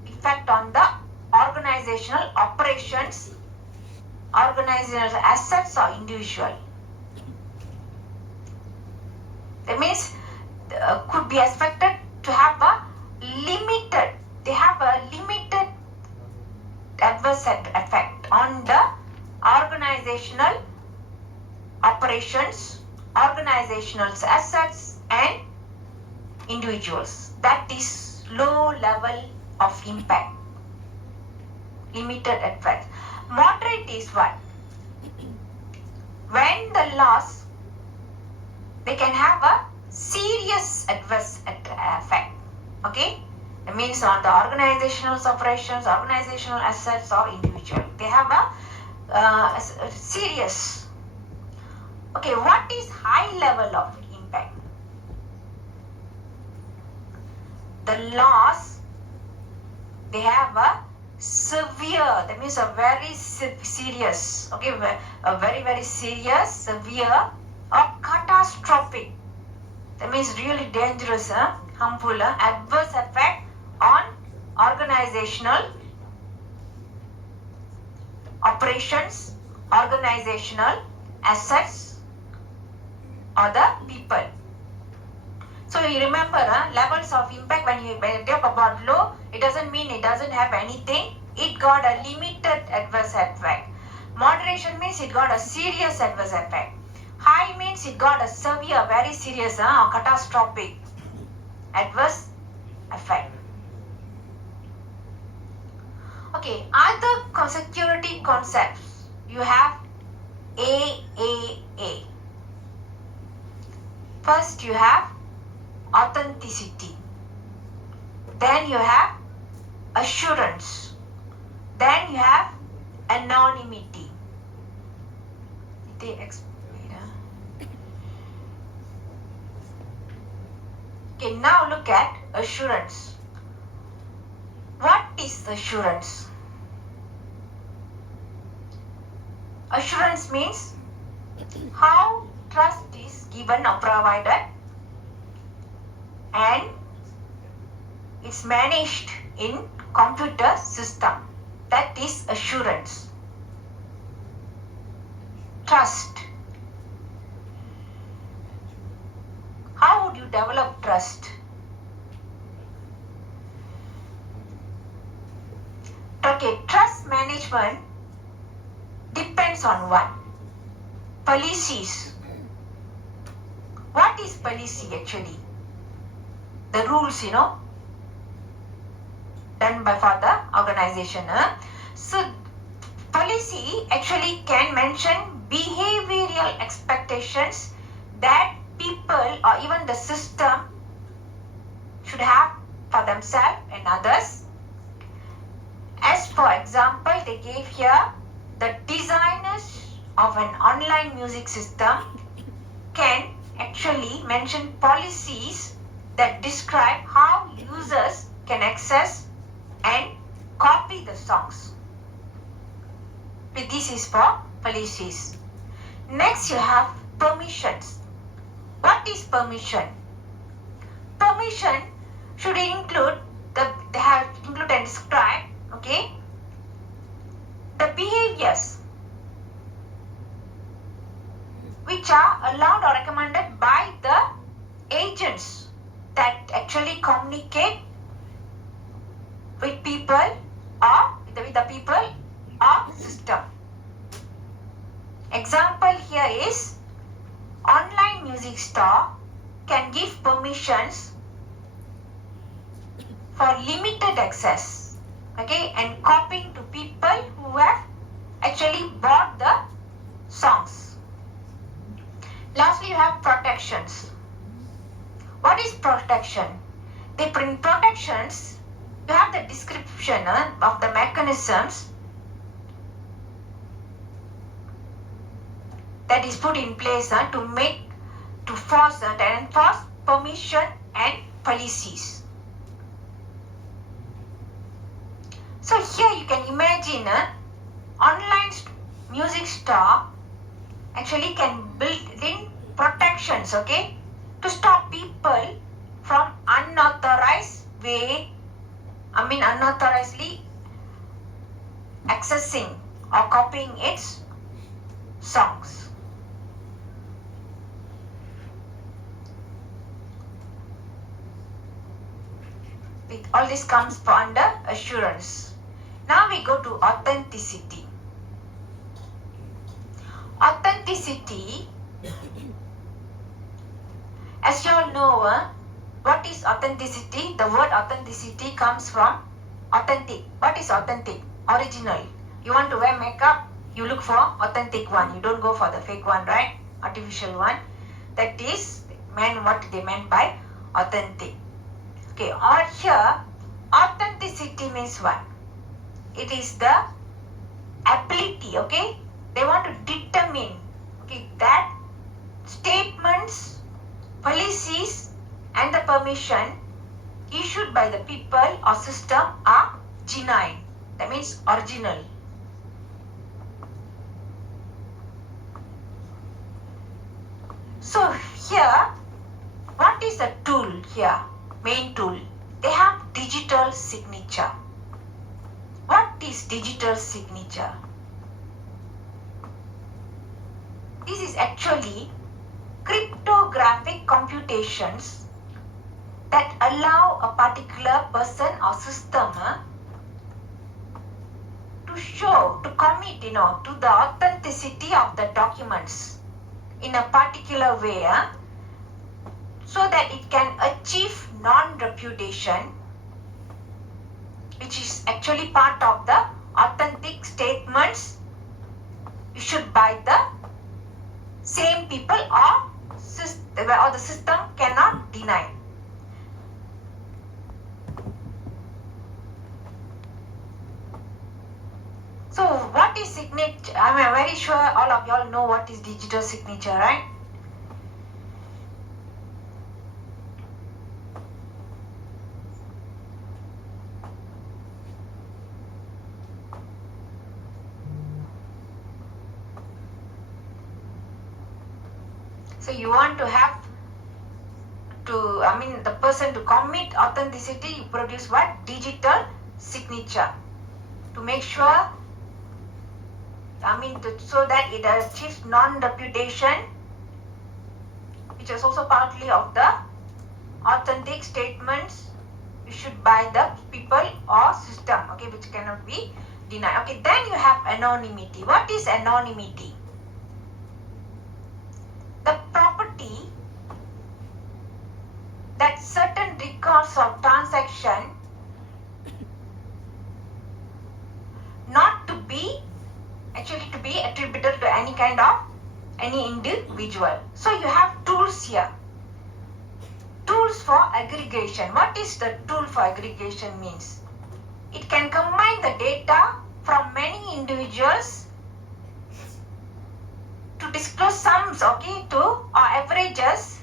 effect on the organizational operations, organizational assets or individual. That means could be expected to have a limited, adverse effect on the organizational operations, organizational assets and individuals. That is low level of impact, limited effect. Moderate is what? When the loss, they can have a serious adverse effect, okay? That means on the organizational operations, organizational assets or individual. They have a serious. Okay, what is high level of impact? The loss, they have a severe, that means a very serious, okay, a very, very serious, severe or catastrophic. That means really dangerous, harmful, adverse effect on organizational operations, organizational assets or the people. So you remember levels of impact, when you talk about low, it doesn't mean it doesn't have anything. It got a limited adverse effect. Moderation means it got a serious adverse effect. High means it got a severe, very serious or catastrophic adverse effect. Okay, other security concepts, you have AAA. First you have authenticity, then you have assurance, then you have anonymity. Okay, now look at assurance. What is assurance? Assurance means how trust is given or provided and it's managed in computer system. That is assurance. Trust. How would you develop trust? Okay, trust management depends on what? Policies. What is policy actually? The rules, done by for the organization. So policy actually can mention behavioral expectations that people or even the system should have for themselves and others. As for example, they gave here the designers of an online music system can actually mention policies that describe how users can access and copy the songs. This is for policies. Next you have permissions. What is permission? Permission should include include and describe, okay, the behaviors which are allowed or recommended by the agents that actually communicate with people or with the people or system. Example here is online music store can give permissions for limited access, okay, and copying to people who have actually bought the songs. Lastly, you have protections. What is protection? They bring protections. You have the description of the mechanisms that is put in place to enforce permission and policies. So here you can imagine online music store actually can build in protections, okay, to stop people from unauthorizedly accessing or copying its songs. All this comes under assurance. Now we go to authenticity. Authenticity, as you all know, what is authenticity? The word authenticity comes from authentic. What is authentic? Original. You want to wear makeup, you look for authentic one. You don't go for the fake one, right? Artificial one. That is what they meant by authentic. Okay, or here, authenticity means what? It is the ability, okay? They want to determine, okay, that statements, policies and the permission issued by the people or system are genuine. That means original. So here, what is the tool here? Main tool. They have digital signature. What is digital signature? This is actually cryptographic computations that allow a particular person or system to commit, to the authenticity of the documents in a particular way, so that it can achieve non-repudiation, which is actually part of the authentic statements issued by the same people or the system cannot deny. So what is signature? I'm very sure all of y'all know what is digital signature, right? So you want to have the person to commit authenticity, you produce what? Digital signature. To make sure, so that it achieves non-repudiation, which is also partly of the authentic statements issued by the people or system, okay, which cannot be denied. Okay, then you have anonymity. What is anonymity? The property that certain records of transaction not to be attributed to any individual. So you have tools here. Tools for aggregation. What is the tool for aggregation means? It can combine the data from many individuals to disclose sums, okay, or averages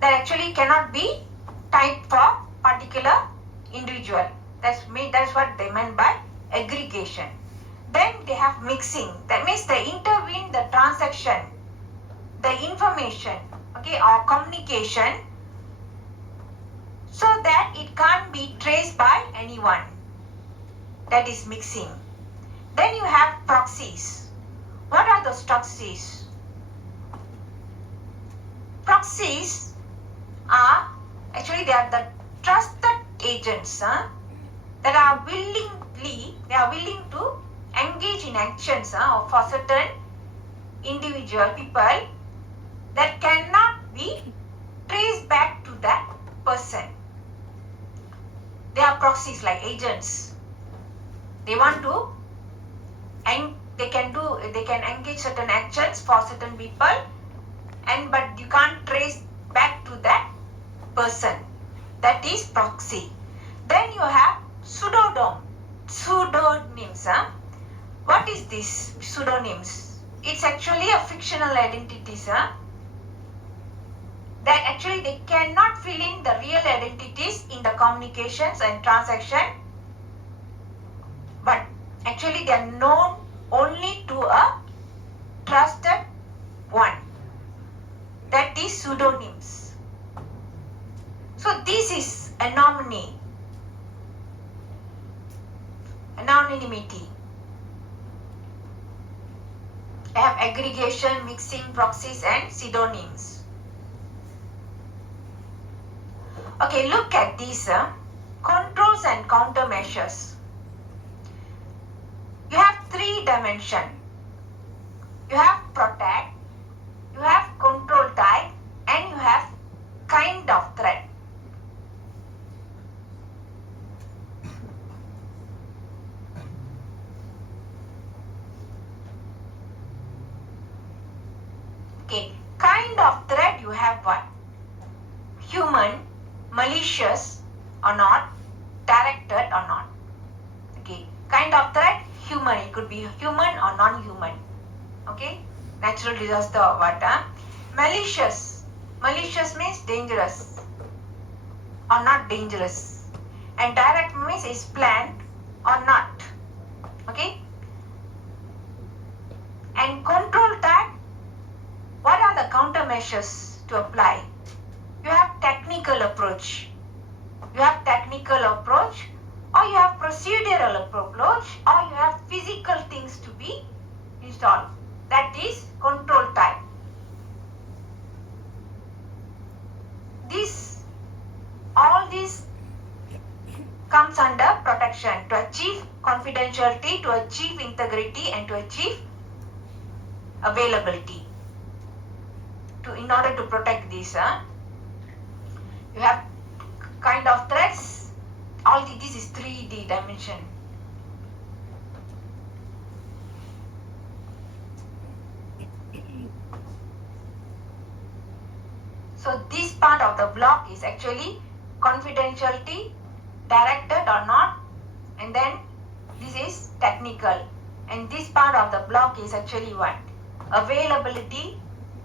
that actually cannot be typed for particular individual. That's what they meant by aggregation. Then they have mixing. That means they intervene the transaction, the information, okay, or communication, so that it can't be traced by anyone. That is mixing. Then you have proxies. What are those proxies? Proxies are actually they are the trusted agents that are willing to engage in actions for certain individual people that cannot be traced back to that person. They are proxies like agents. They want to and they can engage certain actions for certain people, but you can't trace back to that person. That is proxy. Then you have pseudonyms. What is this pseudonyms? It's actually a fictional identities that actually they cannot fill in the real identities in the communications and transaction, but actually they are known only to a trusted one. That is pseudonyms. So this is anonymity. I have aggregation, mixing, proxies and pseudonyms. Okay, look at these controls and countermeasures. You have 3 dimensions. You have protect, you have control type, and you have kind of threat. Okay, kind of threat you have what? Human, malicious or not, directed or not. Okay, kind of threat, human. It could be human or non-human. Okay, natural disaster or what? Malicious. Malicious means dangerous or not dangerous. And direct means is planned or not. Okay. And control type. What are the countermeasures to apply? You have technical approach. You have technical approach, or you have procedural approach, or you have physical things to be installed. That is control type. All this comes under protection to achieve confidentiality, to achieve integrity, and to achieve availability. In order to protect this, you have kind of threats. This is 3D dimension. So this part of the block is actually confidentiality, directed or not, and then this is technical. And this part of the block is actually what? Availability,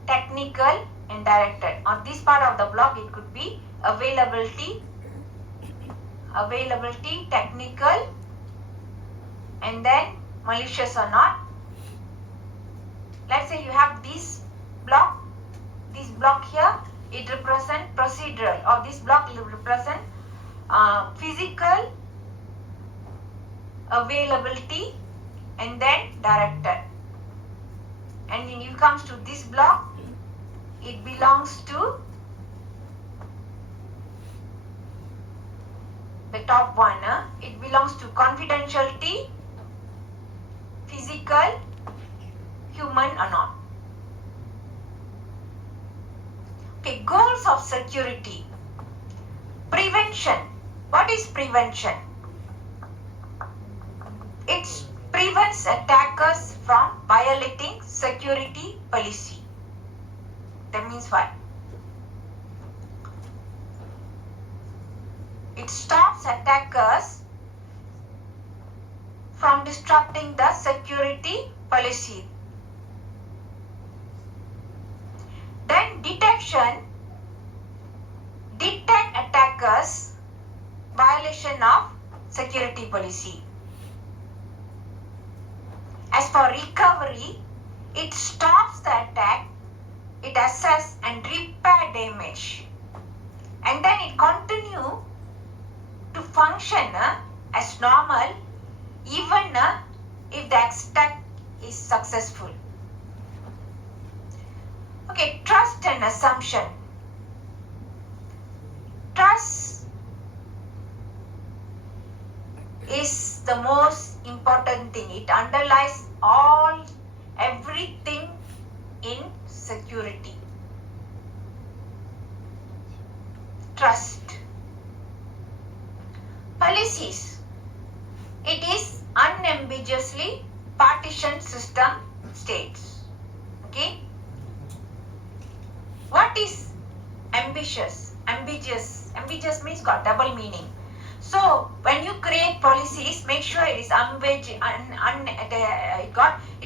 technical and directed. On this part of the block it could be availability, technical, and then malicious or not. Let's say you have this block here, it represents procedural, or this block will represent physical, availability, and then directed. And when it comes to this block, it belongs to the top one. It belongs to confidentiality, physical, human or not. Okay, goals of security. Prevention. What is prevention? It prevents attackers from violating security policy. That means what? It stops attackers from disrupting the security policy. Then detection. Detect attackers violation of security policy. As for recovery, it stops the attack, it assesses and repair damage, and then it continue to function as normal even if the attack is successful. Okay, trust and assumption. Trust is the most important thing. It underlies everything in security. Trust. Policies. It is unambiguously partition system states. Okay. What is ambiguous? Ambiguous means got double meaning. So when you create policies, make sure it is it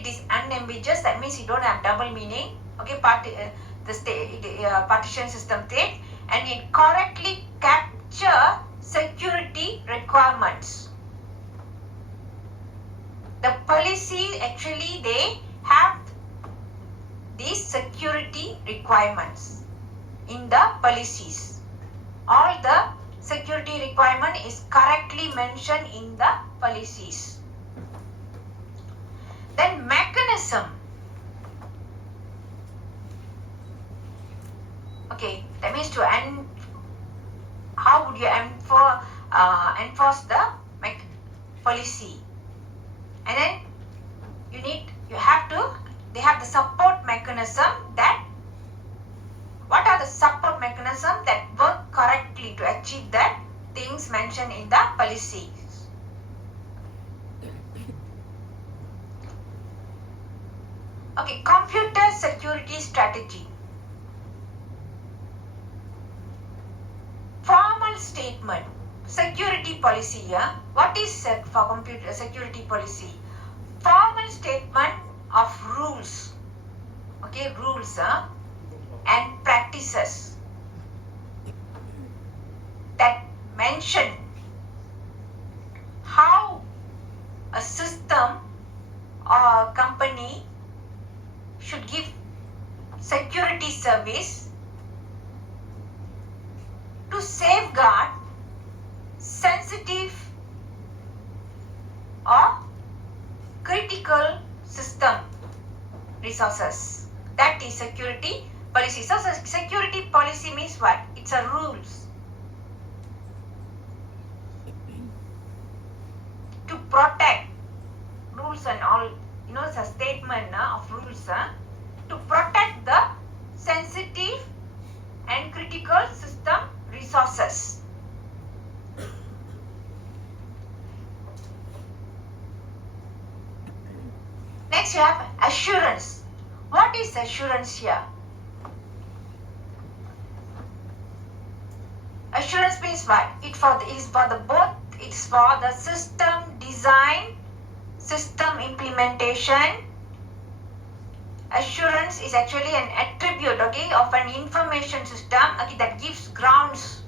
is unambiguous. That means you don't have double meaning. Okay, partition system state, and it correctly capture security requirements. The policy actually they have these security requirements in the policies. All the security requirement is correctly mentioned in the policies. Then mechanism. Okay, that means how would you enforce the policy? And then they have the support mechanism. That what are the support mechanisms that work correctly to achieve that things mentioned in the policies? Okay, computer security strategy. Formal statement. Security policy here. What is for computer security policy? Formal statement of rules. Okay, rules and practices that mention how a system or company should give security service to safeguard sensitive or critical system resources. That is security policy. So security policy means what? It's a rules to protect rules and all. It's a statement of rules to protect the sensitive and critical system resources. Next you have assurance. What is assurance here? Assurance means what? It's for the system design, system implementation. Assurance is actually an attribute, okay, of an information system, okay, that gives grounds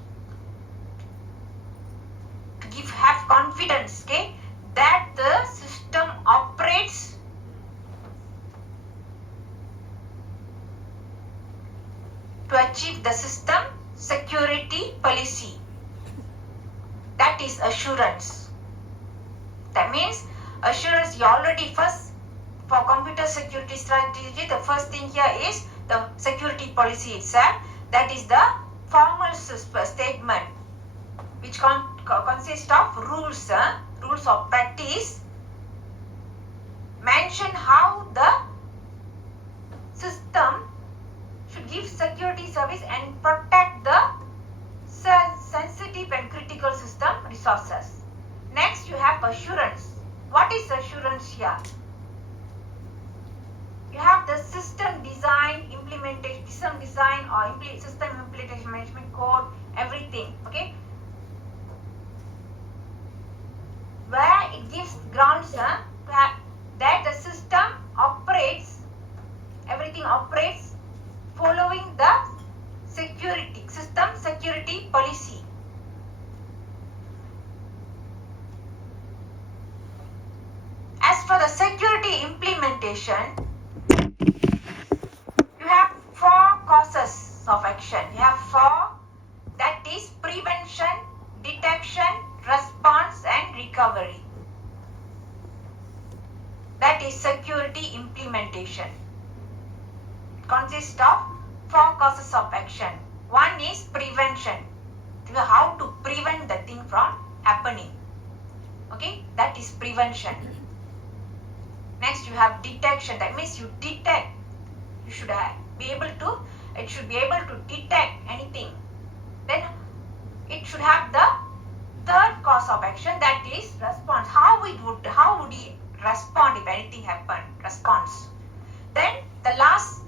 to have confidence, okay, that the system operates to achieve the system security policy. That is assurance. That means assurance, you already first, for computer security strategy, the first thing here is the security policy itself. That is the formal statement which consists of rules of practice, mention how the system should give security service and protect the sensitive and critical system resources. Next you have assurance. What is assurance here? You have the system design, implementation, system design or system implementation management code, everything, okay, where it gives grounds that the system operates, everything operates following the system security policy. As for the security implementation, you have 4 causes of action. You have 4, that is prevention, detection, response and recovery. that is security implementation. It consists of 4 causes of action. One is prevention. How to prevent the thing from happening. Okay, that is prevention. Next you have detection. That means you detect. You should be able to, it should be able to detect anything. Then it should have the third cause of action, that is response. How would he respond if anything happened? Response. Then the last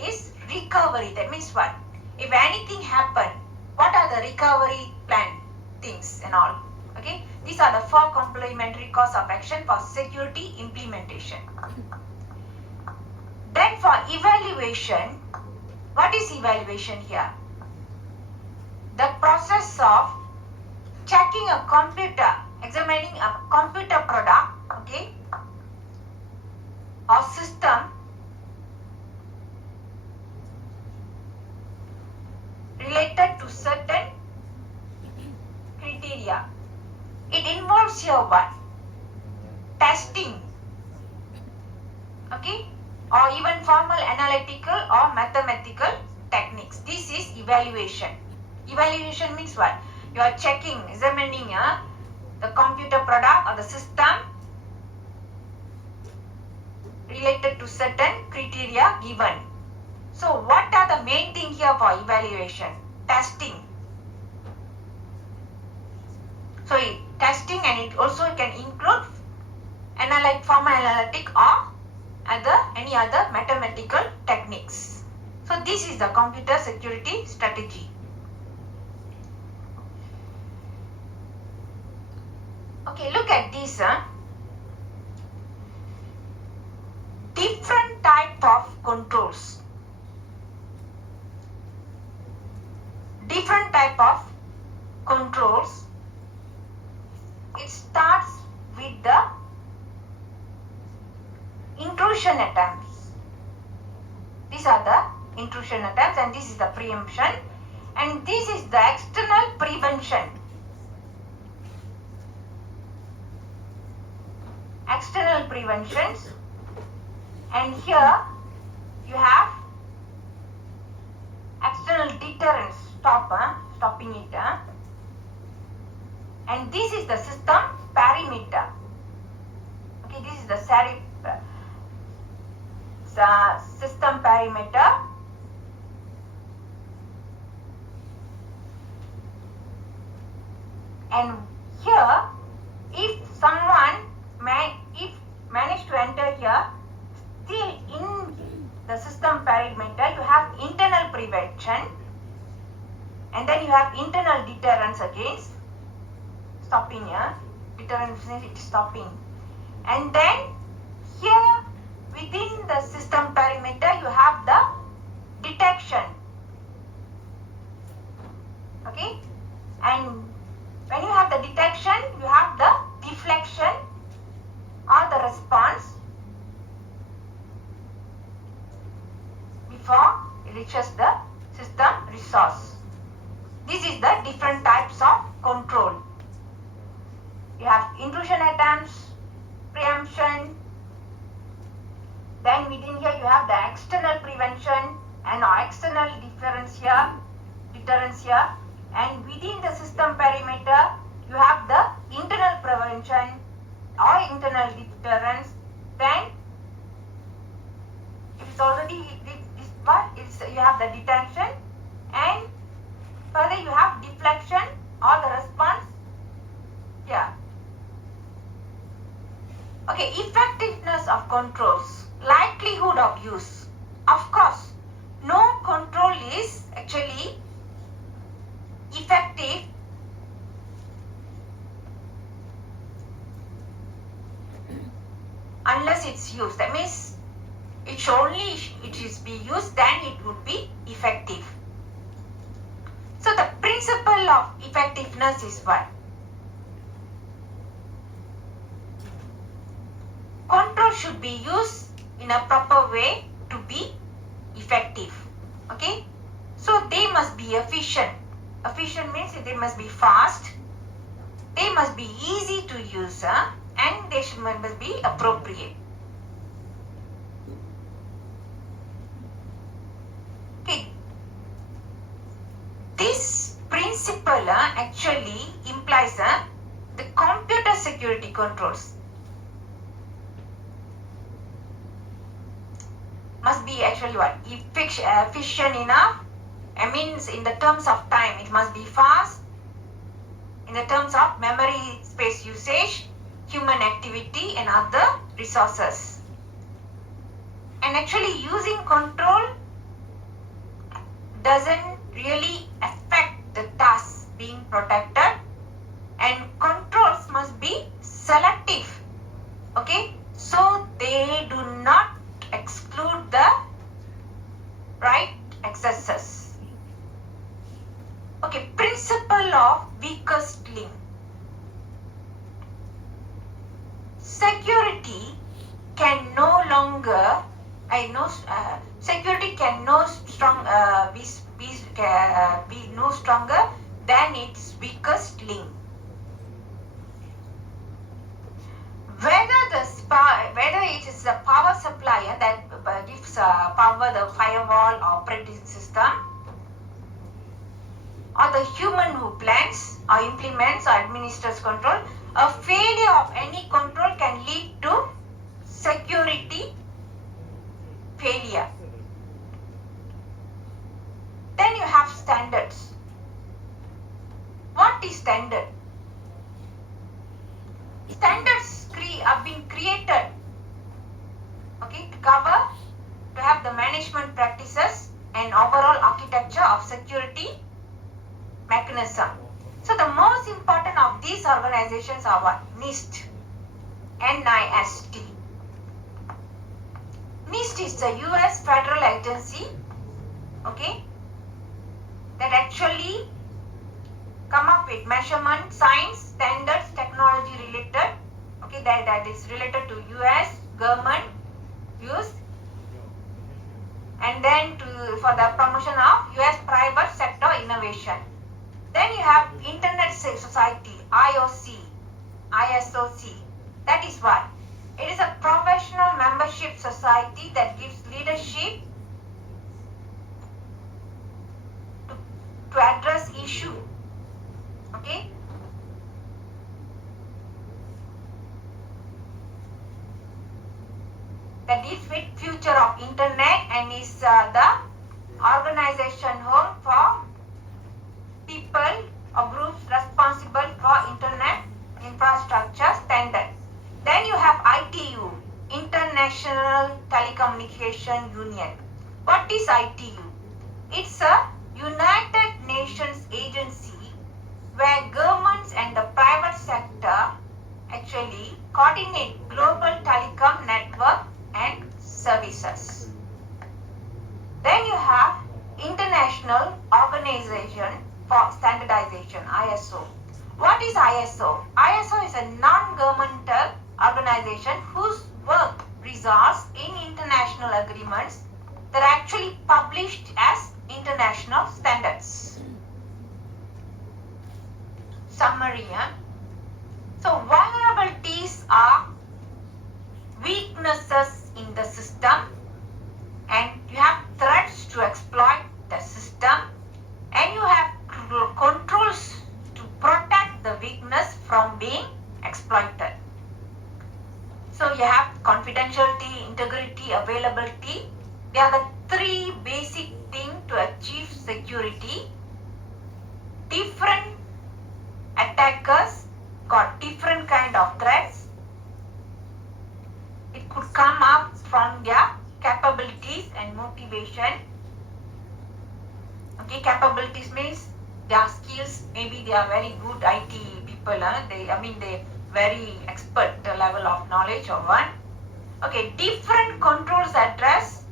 is recovery. That means what? If anything happened, what are the recovery plan things and all? Okay, these are the 4 complementary cause of action for security implementation. Then for evaluation, what is evaluation here? The process of checking a computer, examining a computer product, okay, or system related to certain criteria. It involves here what? Testing, okay, or even formal analytical or mathematical techniques. This is evaluation. Evaluation means what? You are checking, examining the computer product or the system related to certain criteria given. So what are the main thing here for evaluation? Testing. So testing, and it also can include formal analytic or any other mathematical techniques. So this is the computer security strategy. Okay, look at this. Different type of controls. Different type of controls. It starts with the intrusion attempts. These are the intrusion attempts, and this is the preemption, and this is the external prevention. External preventions, and here you have external deterrence, stopping it, and this is the system perimeter. Okay, this is the system perimeter, and here if someone managed to enter here, still in the system perimeter you have internal prevention, and then you have internal deterrence against stopping here. Deterrence means it is stopping, and then here within the system perimeter you have the detection. Okay, and when you have the detection, you have the deflection or the response before it reaches the system resource. This is the different types of control. You have intrusion attempts, preemption, then within here you have the external prevention and external deterrence here, and within the system perimeter you have the internal prevention or internal deterrence. Then if it's already this part, you have the detention, and further you have deflection or the response here. Okay, effectiveness of controls, likelihood of use. Of course, no control is actually effective unless it's used. That means it is be used, then it would be effective. So the principle of effectiveness is what? Control should be used in a proper way to be effective. Okay, so they must be efficient. Efficient means they must be fast, they must be easy to use, and they must be appropriate. principle actually implies the computer security controls must be actually what? Efficient enough. I mean, in the terms of time, it must be fast. In the terms of memory space usage, human activity and other resources. And actually using control doesn't really affect the task being protected, and controls must be selective. Okay, so they do not exclude the right accesses. Okay, principle of weakest link. Security can no longer, security can no strong be no stronger than its weakest link. Whether it is the power supplier that gives power, the firewall operating system, or the human who plans or implements or administers control, a failure of any control can lead to security failure. Then you have standards. What is standard? Standards have been created, okay, to have the management practices and overall architecture of security mechanism. So the most important of these organizations are what? NIST. NIST. NIST is the US federal agency, okay, that actually come up with measurement, science, standards, technology related, okay, that is related to US government use, and then for the promotion of US private sector innovation. Then you have Internet Society, ISOC. That is what? It is a professional membership society that gives leadership to address issue. Okay? That deals with future of Internet and is the organization home for people or groups responsible for Internet infrastructure standard. Then you have ITU, International Telecommunication Union. What is ITU? It's a United Nations agency where governments and the private sector actually coordinate global telecom network and services. Then you have International Organization for Standardization, ISO. What is ISO? ISO is a non-governmental organization whose work results in international agreements that are actually published as international standards. Summary. So vulnerabilities are weaknesses in the system, and you have threats to exploit the system, and you have controls to protect the weakness from being exploited. So you have confidentiality, integrity, availability. They are the three basic things to achieve security. Different attackers got different kind of threats. It could come up from their capabilities and motivation. Okay, capabilities means their skills. Maybe they are very good IT people. They very expert level of knowledge or one. Okay, different controls address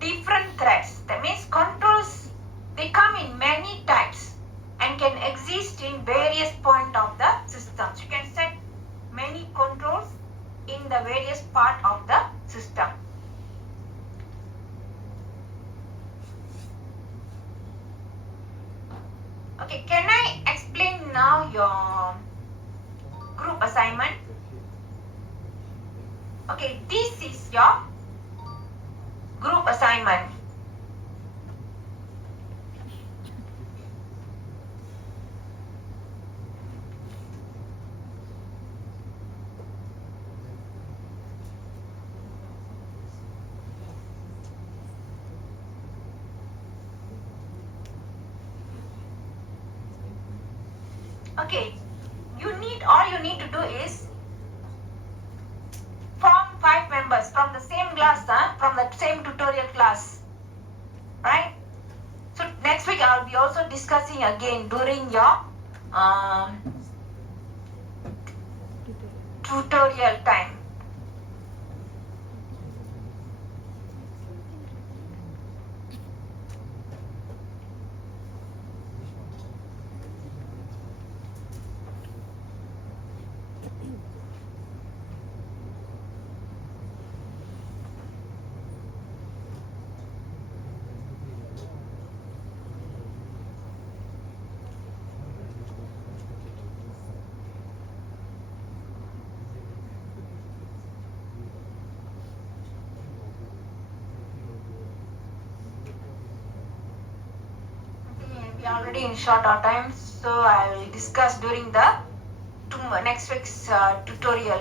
different threats. That means controls, they come in many types and can exist in various points of the systems. You can set many controls in the various part of the system. Okay, can I explain now your group assignment? Okay, this is your group assignment. Okay, all you need to do is form 5 members from the same class, from the same tutorial class, right? So next week I'll be also discussing again during your tutorial time. Okay, we are already in short our time, so I will discuss during the next week's tutorial.